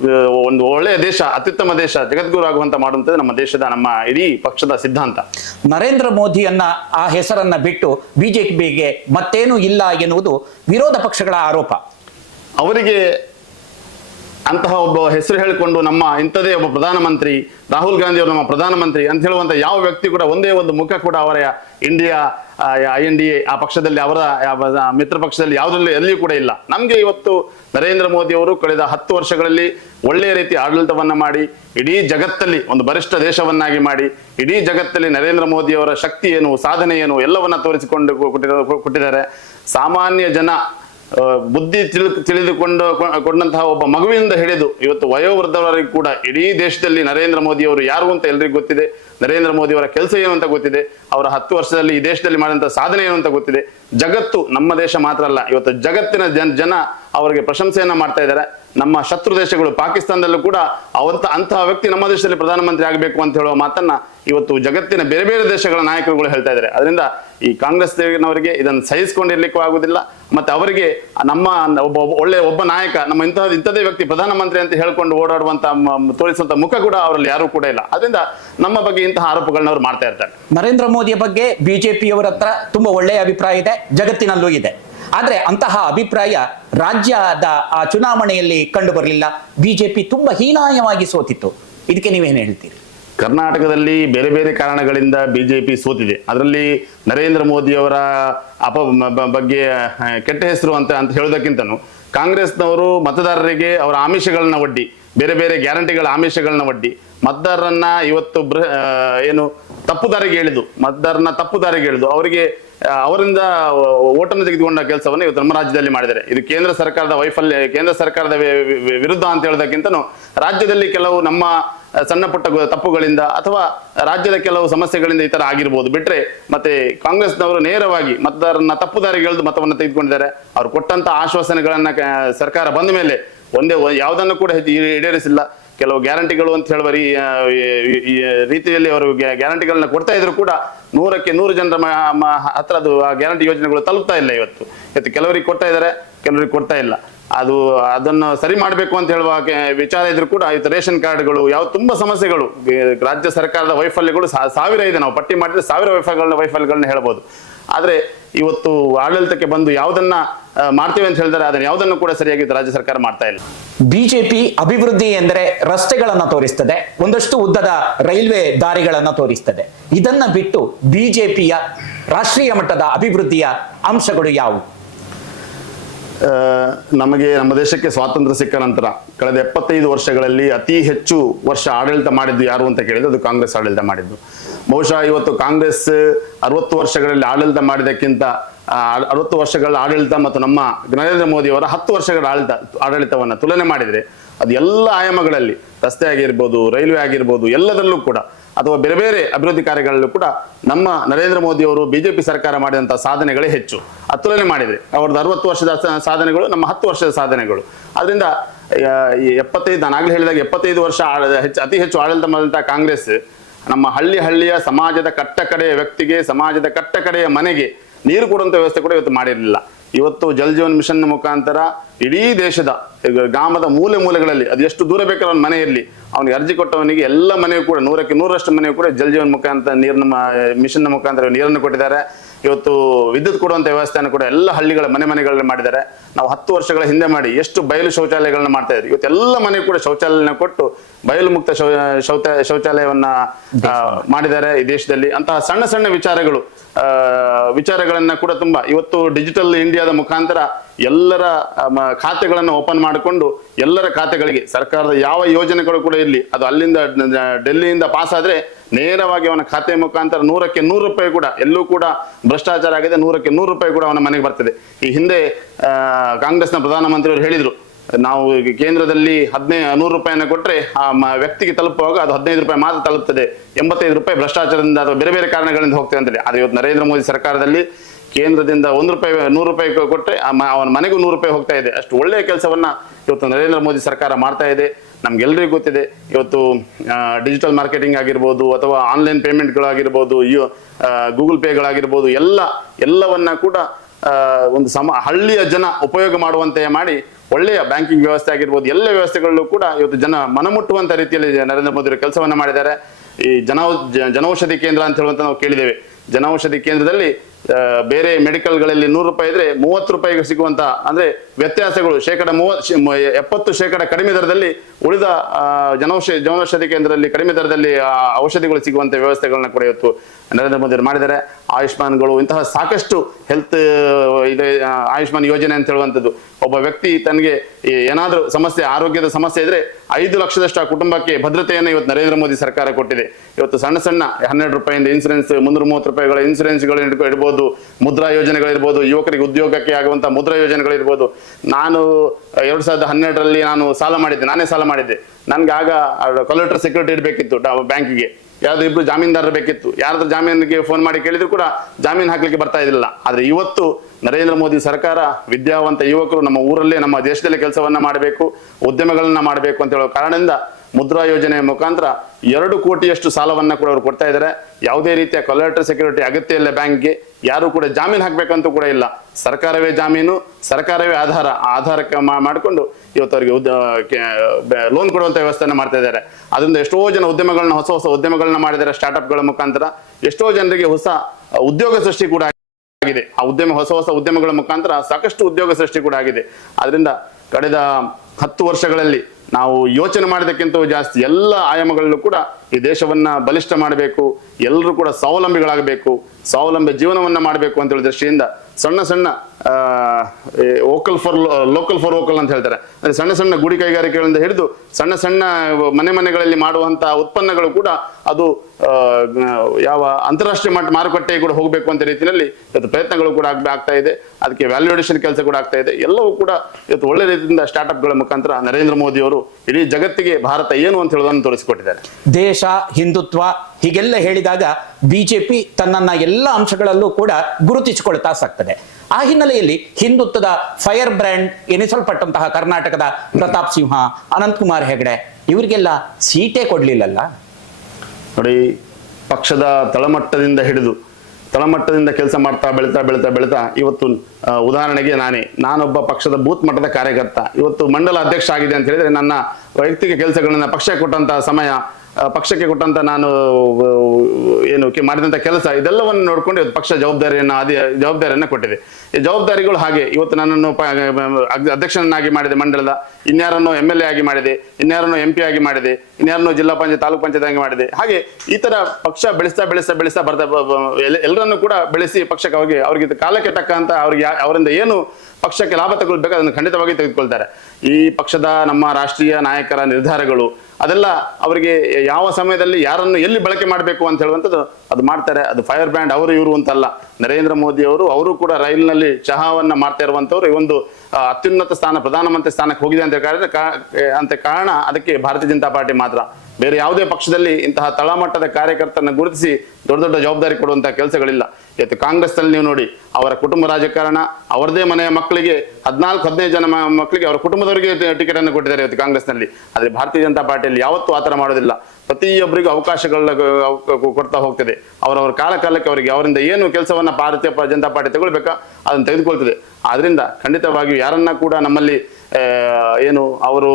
ಒಂದು ಒಳ್ಳೆಯ ದೇಶ ಅತ್ಯುತ್ತಮ ದೇಶ ಜಗದ್ಗುರು ಆಗುವಂತ ಮಾಡುವಂಥದ್ದು ನಮ್ಮ ದೇಶದ ನಮ್ಮ ಇಡೀ ಪಕ್ಷದ ಸಿದ್ಧಾಂತ. ನರೇಂದ್ರ ಮೋದಿಯನ್ನ ಆ ಹೆಸರನ್ನ ಬಿಟ್ಟು ಬಿಜೆಪಿಗೆ ಮತ್ತೇನೂ ಇಲ್ಲ ಎನ್ನುವುದು ವಿರೋಧ ಪಕ್ಷಗಳ ಆರೋಪ. ಅವರಿಗೆ ಅಂತಹ ಒಬ್ಬ ಹೆಸರು ಹೇಳಿಕೊಂಡು ನಮ್ಮ ಇಂಥದೇ ಒಬ್ಬ ಪ್ರಧಾನಮಂತ್ರಿ, ರಾಹುಲ್ ಗಾಂಧಿ ನಮ್ಮ ಪ್ರಧಾನಮಂತ್ರಿ ಅಂತ ಹೇಳುವಂತ ಯಾವ ವ್ಯಕ್ತಿ ಕೂಡ ಒಂದೇ ಒಂದು ಮುಖ ಕೂಡ ಅವರ India I N D A ಆ ಪಕ್ಷದಲ್ಲಿ ಅವರ ಮಿತ್ರ ಪಕ್ಷದಲ್ಲಿ ಯಾವುದರಲ್ಲಿ, ಎಲ್ಲಿಯೂ ಕೂಡ ಇಲ್ಲ. ನಮ್ಗೆ ಇವತ್ತು ನರೇಂದ್ರ ಮೋದಿ ಅವರು ಕಳೆದ ಹತ್ತು ವರ್ಷಗಳಲ್ಲಿ ಒಳ್ಳೆಯ ರೀತಿ ಆಡಳಿತವನ್ನ ಮಾಡಿ, ಇಡೀ ಜಗತ್ತಲ್ಲಿ ಒಂದು ಬರಿಷ್ಠ ದೇಶವನ್ನಾಗಿ ಮಾಡಿ, ಇಡೀ ಜಗತ್ತಲ್ಲಿ ನರೇಂದ್ರ ಮೋದಿ ಅವರ ಶಕ್ತಿ ಏನು, ಸಾಧನೆ ಏನು, ಎಲ್ಲವನ್ನ ತೋರಿಸಿಕೊಂಡು ಕೊಟ್ಟಿದ್ದಾರೆ. ಸಾಮಾನ್ಯ ಜನ ಬುದ್ಧಿ ತಿಳಿ, ತಿಳಿದುಕೊಂಡು ಕೊಂಡಂತಹ ಒಬ್ಬ ಮಗುವಿನಿಂದ ಹಿಡಿದು ಇವತ್ತು ವಯೋವೃದ್ಧವರಿಗೂ ಕೂಡ ಇಡೀ ದೇಶದಲ್ಲಿ ನರೇಂದ್ರ ಮೋದಿ ಅವರು ಯಾರು ಅಂತ ಎಲ್ರಿಗೂ ಗೊತ್ತಿದೆ. ನರೇಂದ್ರ ಮೋದಿ ಅವರ ಕೆಲಸ ಏನು ಅಂತ ಗೊತ್ತಿದೆ. ಅವರ ಹತ್ತು ವರ್ಷದಲ್ಲಿ ಈ ದೇಶದಲ್ಲಿ ಮಾಡಿದಂತಹ ಸಾಧನೆ ಏನು ಅಂತ ಗೊತ್ತಿದೆ. ಜಗತ್ತು ನಮ್ಮ ದೇಶ ಮಾತ್ರ ಅಲ್ಲ, ಇವತ್ತು ಜಗತ್ತಿನ ಜನ ಜನ ಅವರಿಗೆ ಪ್ರಶಂಸೆಯನ್ನ ಮಾಡ್ತಾ ಇದ್ದಾರೆ. ನಮ್ಮ ಶತ್ರು ದೇಶಗಳು ಪಾಕಿಸ್ತಾನದಲ್ಲೂ ಕೂಡ ಅವಂತ ಅಂತಹ ವ್ಯಕ್ತಿ ನಮ್ಮ ದೇಶದಲ್ಲಿ ಪ್ರಧಾನಮಂತ್ರಿ ಆಗಬೇಕು ಅಂತ ಹೇಳುವ ಮಾತನ್ನ ಇವತ್ತು ಜಗತ್ತಿನ ಬೇರೆ ಬೇರೆ ದೇಶಗಳ ನಾಯಕರುಗಳು ಹೇಳ್ತಾ ಇದ್ದಾರೆ. ಅದರಿಂದ ಈ ಕಾಂಗ್ರೆಸ್ನವರಿಗೆ ಇದನ್ನು ಸಹಿಸಿಕೊಂಡಿರ್ಲಿಕ್ಕೂ ಆಗುದಿಲ್ಲ. ಮತ್ತೆ ಅವರಿಗೆ ನಮ್ಮ ಒಬ್ಬ ಒಳ್ಳೆ ಒಬ್ಬ ನಾಯಕ, ನಮ್ಮ ಇಂತಹ ಇಂಥದೇ ವ್ಯಕ್ತಿ, ಪ್ರಧಾನಮಂತ್ರಿ ಅಂತ ಹೇಳ್ಕೊಂಡು ಓಡಾಡುವಂತ ತೋರಿಸುವಂತ ಮುಖ ಕೂಡ ಅವರಲ್ಲಿ ಯಾರು ಕೂಡ ಇಲ್ಲ. ಅದರಿಂದ ನಮ್ಮ ಬಗ್ಗೆ ಇಂತಹ ಆರೋಪಗಳನ್ನ ಅವ್ರು ಮಾಡ್ತಾ ಇರ್ತಾರೆ. ನರೇಂದ್ರ ಮೋದಿಯ ಬಗ್ಗೆ ಬಿಜೆಪಿಯವರ ಹತ್ರ ತುಂಬಾ ಒಳ್ಳೆಯ ಅಭಿಪ್ರಾಯ ಇದೆ, ಜಗತ್ತಿನಲ್ಲೂ ಇದೆ. ಆದ್ರೆ ಅಂತಹ ಅಭಿಪ್ರಾಯ ರಾಜ್ಯದ ಆ ಚುನಾವಣೆಯಲ್ಲಿ ಕಂಡು ಬರಲಿಲ್ಲ. ಬಿಜೆಪಿ ತುಂಬಾ ಹೀನಾಯವಾಗಿ ಸೋತಿತ್ತು. ಇದಕ್ಕೆ ನೀವೇನು ಹೇಳ್ತೀರಿ? ಕರ್ನಾಟಕದಲ್ಲಿ ಬೇರೆ ಬೇರೆ ಕಾರಣಗಳಿಂದ ಬಿಜೆಪಿ ಸೋತಿದೆ. ಅದರಲ್ಲಿ ನರೇಂದ್ರ ಮೋದಿ ಅವರ ಅಪ ಬಗ್ಗೆ ಕೆಟ್ಟ ಹೆಸರು ಅಂತ ಅಂತ ಹೇಳೋದಕ್ಕಿಂತನೂ ಕಾಂಗ್ರೆಸ್ನವರು ಮತದಾರರಿಗೆ ಅವರ ಆಮಿಷಗಳನ್ನ ಒಡ್ಡಿ, ಬೇರೆ ಬೇರೆ ಗ್ಯಾರಂಟಿಗಳ ಆಮಿಷಗಳನ್ನ ಒಡ್ಡಿ, ಮತದಾರರನ್ನ ಇವತ್ತು ಬೃಹ ಏನು ತಪ್ಪು ದಾರಿಗೆ ಎಳೆದು ಮತದಾರನ ತಪ್ಪು ದಾರಿಗೆ ಅವರಿಗೆ ಅವರಿಂದ ಓಟನ್ನು ತೆಗೆದುಕೊಂಡ ಕೆಲಸವನ್ನು ಇವತ್ತು ನಮ್ಮ ರಾಜ್ಯದಲ್ಲಿ ಮಾಡಿದ್ದಾರೆ. ಇದು ಕೇಂದ್ರ ಸರ್ಕಾರದ ವೈಫಲ್ಯ, ಕೇಂದ್ರ ಸರ್ಕಾರದ ವಿರುದ್ಧ ಅಂತ ಹೇಳೋದಕ್ಕಿಂತನೂ ರಾಜ್ಯದಲ್ಲಿ ಕೆಲವು ನಮ್ಮ ಸಣ್ಣ ಪುಟ್ಟ ತಪ್ಪುಗಳಿಂದ ಅಥವಾ ರಾಜ್ಯದ ಕೆಲವು ಸಮಸ್ಯೆಗಳಿಂದ ಈ ತರ ಆಗಿರ್ಬೋದು. ಬಿಟ್ರೆ ಮತ್ತೆ ಕಾಂಗ್ರೆಸ್ನವರು ನೇರವಾಗಿ ಮತದಾರರನ್ನ ತಪ್ಪು ದಾರಿಗೆ ಎಳೆದು ಮತವನ್ನು ತೆಗೆದುಕೊಂಡಿದ್ದಾರೆ. ಅವರು ಕೊಟ್ಟಂತ ಆಶ್ವಾಸನೆಗಳನ್ನ ಸರ್ಕಾರ ಬಂದ ಮೇಲೆ ಒಂದೇ ಯಾವುದನ್ನು ಕೂಡ ಈಡೇರಿಸಿಲ್ಲ. ಕೆಲವು ಗ್ಯಾರಂಟಿಗಳು ಅಂತ ಹೇಳುವ ರೀತಿಯಲ್ಲಿ ಅವರು ಗ್ಯಾರಂಟಿಗಳನ್ನ ಕೊಡ್ತಾ ಇದ್ರು ಕೂಡ ನೂರಕ್ಕೆ ನೂರು ಜನರ ಹತ್ರ ಅದು ಆ ಗ್ಯಾರಂಟಿ ಯೋಜನೆಗಳು ತಲುಪ್ತಾ ಇಲ್ಲ ಇವತ್ತು. ಇವತ್ತು ಕೆಲವರಿಗೆ ಕೊಡ್ತಾ ಇದ್ದಾರೆ, ಕೆಲವರಿಗೆ ಕೊಡ್ತಾ ಇಲ್ಲ. ಅದು ಅದನ್ನು ಸರಿ ಮಾಡಬೇಕು ಅಂತ ಹೇಳುವ ವಿಚಾರ ಇದ್ರು ಕೂಡ ಇವತ್ತು ರೇಷನ್ ಕಾರ್ಡ್ಗಳು ಯಾವ ತುಂಬಾ ಸಮಸ್ಯೆಗಳು. ರಾಜ್ಯ ಸರ್ಕಾರದ ವೈಫಲ್ಯಗಳು ಸಾವಿರ ಇದೆ ನಾವು ಪಟ್ಟಿ ಮಾಡಿದ್ರೆ ಸಾವಿರ ವೈಫಲ್ಯಗಳನ್ನ ವೈಫಲ್ಯಗಳನ್ನ ಹೇಳ್ಬೋದು. ಆದ್ರೆ ಇವತ್ತು ಆಡಳಿತಕ್ಕೆ ಬಂದು ಯಾವುದನ್ನ ಮಾಡ್ತೇವೆ ಅಂತ ಹೇಳಿದರೆ ಅದನ್ನ ಯಾವುದನ್ನು ಕೂಡ ಸರಿಯಾಗಿ ರಾಜ್ಯ ಸರ್ಕಾರ ಮಾಡ್ತಾ ಇಲ್ಲ. ಬಿಜೆಪಿ ಅಭಿವೃದ್ಧಿ ಎಂದರೆ ರಸ್ತೆಗಳನ್ನ ತೋರಿಸ್ತದೆ. ಒಂದಷ್ಟು ಉದ್ದದ ರೈಲ್ವೆ ದಾರಿಗಳನ್ನ ತೋರಿಸ್ತದೆ. ಇದನ್ನ ಬಿಟ್ಟು ಬಿಜೆಪಿಯ ರಾಷ್ಟ್ರೀಯ ಮಟ್ಟದ ಅಭಿವೃದ್ಧಿಯ ಅಂಶಗಳು ಯಾವುವು? ನಮಗೆ ನಮ್ಮ ದೇಶಕ್ಕೆ ಸ್ವಾತಂತ್ರ್ಯ ಸಿಕ್ಕ ನಂತರ ಕಳೆದ ಎಪ್ಪತ್ತೈದು ವರ್ಷಗಳಲ್ಲಿ ಅತಿ ಹೆಚ್ಚು ವರ್ಷ ಆಡಳಿತ ಮಾಡಿದ್ದು ಯಾರು ಅಂತ ಕೇಳಿದ್ರೆ ಅದು ಕಾಂಗ್ರೆಸ್ ಆಡಳಿತ ಮಾಡಿದ್ದು. ಬಹುಶಃ ಇವತ್ತು ಕಾಂಗ್ರೆಸ್ ಅರವತ್ತು ವರ್ಷಗಳಲ್ಲಿ ಆಡಳಿತ ಮಾಡಿದಕ್ಕಿಂತ ಅರವತ್ತು ವರ್ಷಗಳ ಆಡಳಿತ ಮತ್ತು ನಮ್ಮ ನರೇಂದ್ರ ಮೋದಿ ಅವರ ಹತ್ತು ವರ್ಷಗಳ ಆಡಳಿತ, ಆಡಳಿತವನ್ನು ತುಲನೆ ಮಾಡಿದರೆ ಅದು ಎಲ್ಲ ಆಯಾಮಗಳಲ್ಲಿ ರಸ್ತೆ ಆಗಿರ್ಬೋದು, ರೈಲ್ವೆ ಆಗಿರ್ಬೋದು ಎಲ್ಲದರಲ್ಲೂ ಕೂಡ ಅಥವಾ ಬೇರೆ ಬೇರೆ ಅಭಿವೃದ್ಧಿ ಕಾರ್ಯಗಳಲ್ಲೂ ಕೂಡ ನಮ್ಮ ನರೇಂದ್ರ ಮೋದಿ ಅವರು ಬಿಜೆಪಿ ಸರ್ಕಾರ ಮಾಡಿದಂತಹ ಸಾಧನೆಗಳೇ ಹೆಚ್ಚು. ಮಾಡಿದೆ ಮಾಡಿದ್ರೆ. ಅವ್ರದ್ದು ಅರವತ್ತು ವರ್ಷದ ಸಾಧನೆಗಳು, ನಮ್ಮ ಹತ್ತು ವರ್ಷದ ಸಾಧನೆಗಳು. ಅದರಿಂದ ಎಪ್ಪತ್ತೈದು, ನಾನು ಆಗಲೇ ಹೇಳಿದಾಗ ಎಪ್ಪತ್ತೈದು ವರ್ಷ ಹೆಚ್ಚು, ಅತಿ ಹೆಚ್ಚು ಆಡಳಿತ ಮಾಡಿದಂತಹ ಕಾಂಗ್ರೆಸ್, ನಮ್ಮ ಹಳ್ಳಿ ಹಳ್ಳಿಯ ಸಮಾಜದ ಕಟ್ಟ ಕಡೆಯ ವ್ಯಕ್ತಿಗೆ, ಸಮಾಜದ ಕಟ್ಟ ಕಡೆಯ ಮನೆಗೆ ನೀರು ಕೊಡುವಂತ ವ್ಯವಸ್ಥೆ ಕೂಡ ಇವತ್ತು ಮಾಡಿರಲಿಲ್ಲ. ಇವತ್ತು ಜಲ್ ಜೀವನ್ ಮಿಷನ್ ಮುಖಾಂತರ ಇಡೀ ದೇಶದ ಗ್ರಾಮದ ಮೂಲೆ ಮೂಲೆಗಳಲ್ಲಿ, ಅದು ಎಷ್ಟು ದೂರ ಬೇಕಾದ್ರೆ ಮನೆಯಲ್ಲಿ ಮನೆ ಇರಲಿ. ಅವನಿಗೆ ಅರ್ಜಿ ಕೊಟ್ಟವನಿಗೆ ಎಲ್ಲ ಮನೆಯೂ ಕೂಡ ನೂರಕ್ಕೆ ನೂರಷ್ಟು ಮನೆಯೂ ಕೂಡ ಜಲ್ ಜೀವನ್ ಮುಖಾಂತರ ನೀರಿನ ಮಿಷನ್ ಮುಖಾಂತರ ನೀರನ್ನು ಕೊಟ್ಟಿದ್ದಾರೆ. ಇವತ್ತು ವಿದ್ಯುತ್ ಕೊಡುವಂತ ವ್ಯವಸ್ಥೆಯನ್ನು ಕೂಡ ಎಲ್ಲ ಹಳ್ಳಿಗಳ ಮನೆ ಮನೆಗಳಲ್ಲಿ ಮಾಡಿದ್ದಾರೆ. ನಾವು ಹತ್ತು ವರ್ಷಗಳ ಹಿಂದೆ ಮಾಡಿ ಎಷ್ಟು ಬಯಲು ಶೌಚಾಲಯಗಳನ್ನ ಮಾಡ್ತಾ ಇವತ್ತು ಎಲ್ಲ ಮನೆ ಕೂಡ ಶೌಚಾಲಯನ ಕೊಟ್ಟು ಬಯಲು ಮುಕ್ತ ಶೌ, ಶೌಚ, ಶೌಚಾಲಯವನ್ನ ಮಾಡಿದ್ದಾರೆ ಈ ದೇಶದಲ್ಲಿ. ಅಂತಹ ಸಣ್ಣ ಸಣ್ಣ ವಿಚಾರಗಳು ವಿಚಾರಗಳನ್ನ ಕೂಡ ತುಂಬಾ ಇವತ್ತು ಡಿಜಿಟಲ್ ಇಂಡಿಯಾದ ಮುಖಾಂತರ ಎಲ್ಲರ ಖಾತೆಗಳನ್ನು ಓಪನ್ ಮಾಡಿಕೊಂಡು ಎಲ್ಲರ ಖಾತೆಗಳಿಗೆ ಸರ್ಕಾರದ ಯಾವ ಯೋಜನೆಗಳು ಕೂಡ ಇರಲಿ, ಅದು ಅಲ್ಲಿಂದ ಡೆಲ್ಲಿಯಿಂದ ಪಾಸ್ ಆದ್ರೆ ನೇರವಾಗಿ ಅವನ ಖಾತೆ ಮುಖಾಂತರ ನೂರಕ್ಕೆ ನೂರು ರೂಪಾಯಿ ಕೂಡ, ಎಲ್ಲೂ ಕೂಡ ಭ್ರಷ್ಟಾಚಾರ ಆಗಿದೆ, ನೂರಕ್ಕೆ ನೂರು ರೂಪಾಯಿ ಕೂಡ ಅವನ ಮನೆಗೆ ಬರ್ತದೆ. ಈ ಹಿಂದೆ ಕಾಂಗ್ರೆಸ್ನ ಪ್ರಧಾನಮಂತ್ರಿಯವರು ಹೇಳಿದರು, ನಾವು ಕೇಂದ್ರದಲ್ಲಿ ಹದಿನೈ, ನೂರು ರೂಪಾಯಿಯನ್ನು ಕೊಟ್ಟರೆ ಆ ವ್ಯಕ್ತಿಗೆ ತಲುಪುವಾಗ ಅದು ಹದಿನೈದು ರೂಪಾಯಿ ಮಾತ್ರ ತಲುಪ್ತದೆ. ಎಂಬತ್ತೈದು ರೂಪಾಯಿ ಭ್ರಷ್ಟಾಚಾರದಿಂದ ಅಥವಾ ಬೇರೆ ಬೇರೆ ಕಾರಣಗಳಿಂದ ಹೋಗ್ತೇವೆ ಅಂತೇಳಿ. ಆದರೆ ಇವತ್ತು ನರೇಂದ್ರ ಮೋದಿ ಸರ್ಕಾರದಲ್ಲಿ ಕೇಂದ್ರದಿಂದ ಒಂದು ರೂಪಾಯಿ, ನೂರು ರೂಪಾಯಿ ಕೊಟ್ಟರೆ ಅವನ ಮನೆಗೂ ನೂರು ರೂಪಾಯಿ ಹೋಗ್ತಾ ಇದೆ. ಅಷ್ಟು ಒಳ್ಳೆಯ ಕೆಲಸವನ್ನು ಇವತ್ತು ನರೇಂದ್ರ ಮೋದಿ ಸರ್ಕಾರ ಮಾಡ್ತಾ ಇದೆ. ನಮ್ಗೆಲ್ಲರಿಗೂ ಗೊತ್ತಿದೆ. ಇವತ್ತು ಡಿಜಿಟಲ್ ಮಾರ್ಕೆಟಿಂಗ್ ಆಗಿರ್ಬೋದು ಅಥವಾ ಆನ್ಲೈನ್ ಪೇಮೆಂಟ್ಗಳಾಗಿರ್ಬೋದು ಯು ಗೂಗಲ್ ಪೇಗಳಾಗಿರ್ಬೋದು ಎಲ್ಲ, ಎಲ್ಲವನ್ನ ಕೂಡ ಒಂದು ಸಮ, ಹಳ್ಳಿಯ ಜನ ಉಪಯೋಗ ಮಾಡುವಂತೆ ಮಾಡಿ ಒಳ್ಳೆಯ ಬ್ಯಾಂಕಿಂಗ್ ವ್ಯವಸ್ಥೆ ಆಗಿರ್ಬೋದು, ಎಲ್ಲ ವ್ಯವಸ್ಥೆಗಳಲ್ಲೂ ಕೂಡ ಇವತ್ತು ಜನ ಮನಮುಟ್ಟುವಂಥ ರೀತಿಯಲ್ಲಿ ನರೇಂದ್ರ ಮೋದಿ ಕೆಲಸವನ್ನು ಮಾಡಿದ್ದಾರೆ. ಈ ಜನ, ಜನೌಷಧಿ ಕೇಂದ್ರ ಅಂತ ಹೇಳುವಂತ ನಾವು ಕೇಳಿದ್ದೇವೆ. ಜನೌಷಧಿ ಕೇಂದ್ರದಲ್ಲಿ ಬೇರೆ ಮೆಡಿಕಲ್ಗಳಲ್ಲಿ ನೂರು ರೂಪಾಯಿ ಇದ್ರೆ ಮೂವತ್ತು ರೂಪಾಯಿಗೆ ಸಿಗುವಂತ, ಅಂದ್ರೆ ವ್ಯತ್ಯಾಸಗಳು. ಶೇಕಡ ಮೂವತ್ ಎಪ್ಪತ್ತು ಶೇಕಡ ಕಡಿಮೆ ದರದಲ್ಲಿ ಉಳಿದ ಜನೌಷಧಿ ಜನೌಷಧಿ ಕೇಂದ್ರದಲ್ಲಿ ಕಡಿಮೆ ದರದಲ್ಲಿ ಔಷಧಿಗಳು ಸಿಗುವಂತ ವ್ಯವಸ್ಥೆಗಳನ್ನ ಕೂಡ ಇವತ್ತು ನರೇಂದ್ರ ಮೋದಿ ಮಾಡಿದ್ದಾರೆ. ಆಯುಷ್ಮಾನ್ಗಳು ಇಂತಹ ಸಾಕಷ್ಟು ಹೆಲ್ತ್, ಇದೆ ಆಯುಷ್ಮಾನ್ ಯೋಜನೆ ಅಂತ ಹೇಳುವಂಥದ್ದು. ಒಬ್ಬ ವ್ಯಕ್ತಿ ತನಗೆ ಏನಾದರೂ ಸಮಸ್ಯೆ, ಆರೋಗ್ಯದ ಸಮಸ್ಯೆ ಇದ್ರೆ ಐದು ಲಕ್ಷದಷ್ಟು ಆ ಕುಟುಂಬಕ್ಕೆ ಭದ್ರತೆಯನ್ನು ಇವತ್ತು ನರೇಂದ್ರ ಮೋದಿ ಸರ್ಕಾರ ಕೊಟ್ಟಿದೆ. ಇವತ್ತು ಸಣ್ಣ ಸಣ್ಣ ಹನ್ನೆರಡು ರೂಪಾಯಿಂದ ಇನ್ಸೂರೆನ್ಸ್, ಮುನ್ನೂರ ಮೂವತ್ತು ರೂಪಾಯಿಗಳ ಇನ್ಸೂರೆನ್ಸ್ಗಳು ಇಡ್ಬೋದು. ಮುದ್ರಾ ಯೋಜನೆಗಳಿರ್ಬೋದು. ಯುವಕರಿಗೆ ಉದ್ಯೋಗಕ್ಕೆ ಆಗುವಂತ ಮುದ್ರಾ ಯೋಜನೆಗಳಿರ್ಬೋದು. ನಾನು ಎರಡು ಸಾವಿರದ ಹನ್ನೆರಡರಲ್ಲಿ ನಾನು ಸಾಲ ಮಾಡಿದ್ದೆ, ನಾನೇ ಸಾಲ ಮಾಡಿದ್ದೆ. ನನ್ಗೆ ಆಗ ಕೊಲೆಕ್ಟರ್ ಸೆಕ್ಯೂರಿಟಿ ಇಡಬೇಕಿತ್ತು ಬ್ಯಾಂಕಿಗೆ. ಯಾವ್ದು ಇಬ್ರು ಜಾಮೀನ್ದಾರರು ಬೇಕಿತ್ತು. ಯಾರಾದ್ರೂ ಜಾಮೀನಿಗೆ ಫೋನ್ ಮಾಡಿ ಕೇಳಿದ್ರು ಕೂಡ ಜಾಮೀನು ಹಾಕ್ಲಿಕ್ಕೆ ಬರ್ತಾ ಇರಲಿಲ್ಲ ಆದ್ರೆ ಇವತ್ತು ನರೇಂದ್ರ ಮೋದಿ ಸರ್ಕಾರ ವಿದ್ಯಾವಂತ ಯುವಕರು ನಮ್ಮ ಊರಲ್ಲೇ, ನಮ್ಮ ದೇಶದಲ್ಲೇ ಕೆಲಸವನ್ನ ಮಾಡಬೇಕು, ಉದ್ಯಮಗಳನ್ನ ಮಾಡಬೇಕು ಅಂತ ಹೇಳೋ ಕಾರಣದಿಂದ ಮುದ್ರಾ ಯೋಜನೆಯ ಮುಖಾಂತರ ಎರಡು ಕೋಟಿಯಷ್ಟು ಸಾಲವನ್ನು ಕೂಡ ಅವರು ಕೊಡ್ತಾ ಇದ್ದಾರೆ ಯಾವುದೇ ರೀತಿಯ ಕೊಲಾಟರ್ ಸೆಕ್ಯೂರಿಟಿ ಅಗತ್ಯ ಇಲ್ಲ ಬ್ಯಾಂಕ್ಗೆ. ಯಾರು ಕೂಡ ಜಾಮೀನು ಹಾಕಬೇಕಂತೂ ಕೂಡ ಇಲ್ಲ. ಸರ್ಕಾರವೇ ಜಾಮೀನು, ಸರ್ಕಾರವೇ ಆಧಾರ. ಆ ಆಧಾರಕ್ಕೆ ಮಾಡಿಕೊಂಡು ಇವತ್ತು ಅವರಿಗೆ ಲೋನ್ ಕೊಡುವಂತ ವ್ಯವಸ್ಥೆಯನ್ನು ಮಾಡ್ತಾ ಇದ್ದಾರೆ ಅದರಿಂದ ಎಷ್ಟೋ ಜನ ಉದ್ಯಮಗಳನ್ನ, ಹೊಸ ಹೊಸ ಉದ್ಯಮಗಳನ್ನ ಮಾಡಿದ್ದಾರೆ ಸ್ಟಾರ್ಟ್ಅಪ್ಗಳ ಮುಖಾಂತರ. ಎಷ್ಟೋ ಜನರಿಗೆ ಹೊಸ ಉದ್ಯೋಗ ಸೃಷ್ಟಿ ಕೂಡ ಆಗಿದೆ. ಆ ಉದ್ಯಮ, ಹೊಸ ಹೊಸ ಉದ್ಯಮಗಳ ಮುಖಾಂತರ ಸಾಕಷ್ಟು ಉದ್ಯೋಗ ಸೃಷ್ಟಿ ಕೂಡ ಆಗಿದೆ. ಅದರಿಂದ ಕಳೆದ ಹತ್ತು ವರ್ಷಗಳಲ್ಲಿ ನಾವು ಯೋಚನೆ ಮಾಡಿದಕ್ಕಿಂತ ಜಾಸ್ತಿ ಎಲ್ಲ ಆಯಾಮಗಳಲ್ಲೂ ಕೂಡ ಈ ದೇಶವನ್ನ ಬಲಿಷ್ಠ ಮಾಡಬೇಕು, ಎಲ್ಲರೂ ಕೂಡ ಸ್ವಾವಲಂಬಿಗಳಾಗಬೇಕು, ಸ್ವಾವಲಂಬಿ ಜೀವನವನ್ನ ಮಾಡಬೇಕು ಅಂತ ಹೇಳಿ ದೃಷ್ಟಿಯಿಂದ ಸಣ್ಣ ಸಣ್ಣ vocal for local for vocal ಅಂತ ಹೇಳ್ತಾರೆ. ಅಂದ್ರೆ ಸಣ್ಣ ಸಣ್ಣ ಗುಡಿ ಕೈಗಾರಿಕೆಗಳಿಂದ ಹಿಡಿದು ಸಣ್ಣ ಸಣ್ಣ ಮನೆ ಮನೆಗಳಲ್ಲಿ ಮಾಡುವಂಥ ಉತ್ಪನ್ನಗಳು ಕೂಡ ಅದು ಯಾವ ಅಂತಾರಾಷ್ಟ್ರೀಯ ಮಟ್ಟ ಮಾರುಕಟ್ಟೆಗೆ ಕೂಡ ಹೋಗಬೇಕು ಅಂತ ರೀತಿಯಲ್ಲಿ ಇವತ್ತು ಪ್ರಯತ್ನಗಳು ಕೂಡ ಆಗ್ತಾ ಇದೆ. ಅದಕ್ಕೆ ವ್ಯಾಲ್ಯೂಡೇಷನ್ ಕೆಲಸ ಕೂಡ ಆಗ್ತಾ ಇದೆ. ಎಲ್ಲವೂ ಕೂಡ ಇವತ್ತು ಒಳ್ಳೆ ರೀತಿಯಿಂದ ಸ್ಟಾರ್ಟ್ಅಪ್ಗಳ ಮುಖಾಂತರ ನರೇಂದ್ರ ಮೋದಿ ಅವರು ಇಡೀ ಜಗತ್ತಿಗೆ ಭಾರತ ಏನು ಅಂತ ಹೇಳೋದನ್ನು ತೋರಿಸಿಕೊಟ್ಟಿದ್ದಾರೆ. ದೇಶ, ಹಿಂದುತ್ವ ಹೀಗೆಲ್ಲ ಹೇಳಿದಾಗ ಬಿಜೆಪಿ ತನ್ನನ್ನ ಎಲ್ಲ ಅಂಶಗಳಲ್ಲೂ ಕೂಡ ಗುರುತಿಸಿಕೊಳ್ತಾ ಸಾಕ್ತದೆ. ಆ ಹಿನ್ನೆಲೆಯಲ್ಲಿ ಹಿಂದುತ್ವದ ಫೈರ್ ಬ್ರ್ಯಾಂಡ್ ಎನಿಸಲ್ಪಟ್ಟಂತಹ ಕರ್ನಾಟಕದ ಪ್ರತಾಪ್ ಸಿಂಹ, ಅನಂತ್ ಕುಮಾರ್ ಹೆಗಡೆ, ಇವರಿಗೆಲ್ಲ ಸೀಟೇ ಕೊಡ್ಲಿಲ್ಲಲ್ಲ? ನೋಡಿ, ಪಕ್ಷದ ತಳಮಟ್ಟದಿಂದ ಹಿಡಿದು, ತಳಮಟ್ಟದಿಂದ ಕೆಲಸ ಮಾಡ್ತಾ, ಬೆಳಿತಾ ಬೆಳಿತಾ ಬೆಳಿತಾ, ಇವತ್ತು ಉದಾಹರಣೆಗೆ ನಾನೇ. ನಾನೊಬ್ಬ ಪಕ್ಷದ ಬೂತ್ ಮಟ್ಟದ ಕಾರ್ಯಕರ್ತ. ಇವತ್ತು ಮಂಡಲ ಅಧ್ಯಕ್ಷ ಆಗಿದೆ ಅಂತ ಹೇಳಿದ್ರೆ ನನ್ನ ವೈಯಕ್ತಿಕ ಕೆಲಸಗಳನ್ನ ಪಕ್ಷಕ್ಕೆ ಕೊಟ್ಟಂತಹ ಸಮಯ ಪಕ್ಷಕ್ಕೆ ಕೊಟ್ಟಂತ ನಾನು ಏನು ಮಾಡಿದಂತ ಕೆಲಸ, ಇದೆಲ್ಲವನ್ನು ನೋಡ್ಕೊಂಡು ಪಕ್ಷ ಜವಾಬ್ದಾರಿಯನ್ನು ಆದಿ, ಜವಾಬ್ದಾರಿಯನ್ನು ಕೊಟ್ಟಿದೆ. ಈ ಜವಾಬ್ದಾರಿಗಳು ಹಾಗೆ, ಇವತ್ತು ನನ್ನನ್ನು ಅಧ್ಯಕ್ಷನನ್ನಾಗಿ ಮಾಡಿದೆ ಮಂಡಲದ, ಇನ್ಯಾರನ್ನು ಎಂ ಎಲ್ ಎ ಆಗಿ ಮಾಡಿದೆ, ಇನ್ಯಾರನ್ನು ಎಂ ಪಿ ಆಗಿ ಮಾಡಿದೆ, ಇನ್ಯಾರನ್ನು ಜಿಲ್ಲಾ ಪಂಚಾಯತ್, ತಾಲೂಕು ಪಂಚಾಯತ್ ಆಗಿ ಮಾಡಿದೆ. ಹಾಗೆ ಈ ತರ ಪಕ್ಷ ಬೆಳೆಸ್ತಾ ಬೆಳೆಸ್ತಾ ಬೆಳೆಸ್ತಾ ಬರ್ತಾ ಎಲ್ಲರನ್ನು ಕೂಡ ಬೆಳೆಸಿ ಪಕ್ಷಕ್ಕೆ ಅವ್ರಿಗೆ ಅವ್ರಿಗೆ ಕಾಲಕ್ಕೆ ತಕ್ಕಂತ ಅವ್ರಿಗೆ ಅವರಿಂದ ಏನು ಪಕ್ಷಕ್ಕೆ ಲಾಭ ತಗೊಳ್ಬೇಕು ಅದನ್ನು ಖಂಡಿತವಾಗಿ ತೆಗೆದುಕೊಳ್ತಾರೆ. ಈ ಪಕ್ಷದ ನಮ್ಮ ರಾಷ್ಟ್ರೀಯ ನಾಯಕರ ನಿರ್ಧಾರಗಳು ಅದೆಲ್ಲ ಅವರಿಗೆ ಯಾವ ಸಮಯದಲ್ಲಿ ಯಾರನ್ನು ಎಲ್ಲಿ ಬಳಕೆ ಮಾಡಬೇಕು ಅಂತ ಹೇಳುವಂಥದ್ದು ಅದು ಮಾಡ್ತಾರೆ. ಅದು ಫೈರ್ ಬ್ಯಾಂಡ್ ಅವರು ಇವರು ಅಂತಲ್ಲ. ನರೇಂದ್ರ ಮೋದಿ ಅವರು ಅವರು ಕೂಡ ರೈಲಿನಲ್ಲಿ ಚಹಾವನ್ನ ಮಾಡ್ತಾ ಇರುವಂಥವ್ರು. ಈ ಒಂದು ಅತ್ಯುನ್ನತ ಸ್ಥಾನ, ಪ್ರಧಾನಮಂತ್ರಿ ಸ್ಥಾನಕ್ಕೆ ಹೋಗಿದೆ ಅಂತ ಅಂತ ಕಾರಣ ಅದಕ್ಕೆ ಭಾರತೀಯ ಜನತಾ ಪಾರ್ಟಿ ಮಾತ್ರ. ಬೇರೆ ಯಾವುದೇ ಪಕ್ಷದಲ್ಲಿ ಇಂತಹ ತಳಮಟ್ಟದ ಕಾರ್ಯಕರ್ತರನ್ನ ಗುರುತಿಸಿ ದೊಡ್ಡ ದೊಡ್ಡ ಜವಾಬ್ದಾರಿ ಕೊಡುವಂತಹ ಕೆಲಸಗಳಿಲ್ಲ. ಇವತ್ತು ಕಾಂಗ್ರೆಸ್ನಲ್ಲಿ ನೀವು ನೋಡಿ, ಅವರ ಕುಟುಂಬ ರಾಜಕಾರಣ, ಅವರದೇ ಮನೆಯ ಮಕ್ಕಳಿಗೆ ಹದಿನಾಲ್ಕು, ಹದಿನೈದು ಜನ ಮಕ್ಕಳಿಗೆ ಅವರ ಕುಟುಂಬದವರಿಗೆ ಟಿಕೆಟ್ ಅನ್ನು ಕೊಟ್ಟಿದ್ದಾರೆ ಇವತ್ತು ಕಾಂಗ್ರೆಸ್ನಲ್ಲಿ. ಆದರೆ ಭಾರತೀಯ ಜನತಾ ಪಾರ್ಟಿಯಲ್ಲಿ ಯಾವತ್ತೂ ಆತರ ಮಾಡೋದಿಲ್ಲ. ಪ್ರತಿಯೊಬ್ಬರಿಗೂ ಅವಕಾಶಗಳನ್ನ ಕೊಡ್ತಾ ಹೋಗ್ತದೆ. ಅವರವರ ಕಾಲ ಕಾಲಕ್ಕೆ ಅವರಿಗೆ ಅವರಿಂದ ಏನು ಕೆಲಸವನ್ನ ಭಾರತೀಯ ಜನತಾ ಪಾರ್ಟಿ ತಗೊಳ್ಬೇಕಾ? ಅದನ್ನು ತೆಗೆದುಕೊಳ್ತದೆ. ಆದ್ರಿಂದ ಖಂಡಿತವಾಗಿಯೂ ಯಾರನ್ನ ಕೂಡ ನಮ್ಮಲ್ಲಿ ಏನು, ಅವರು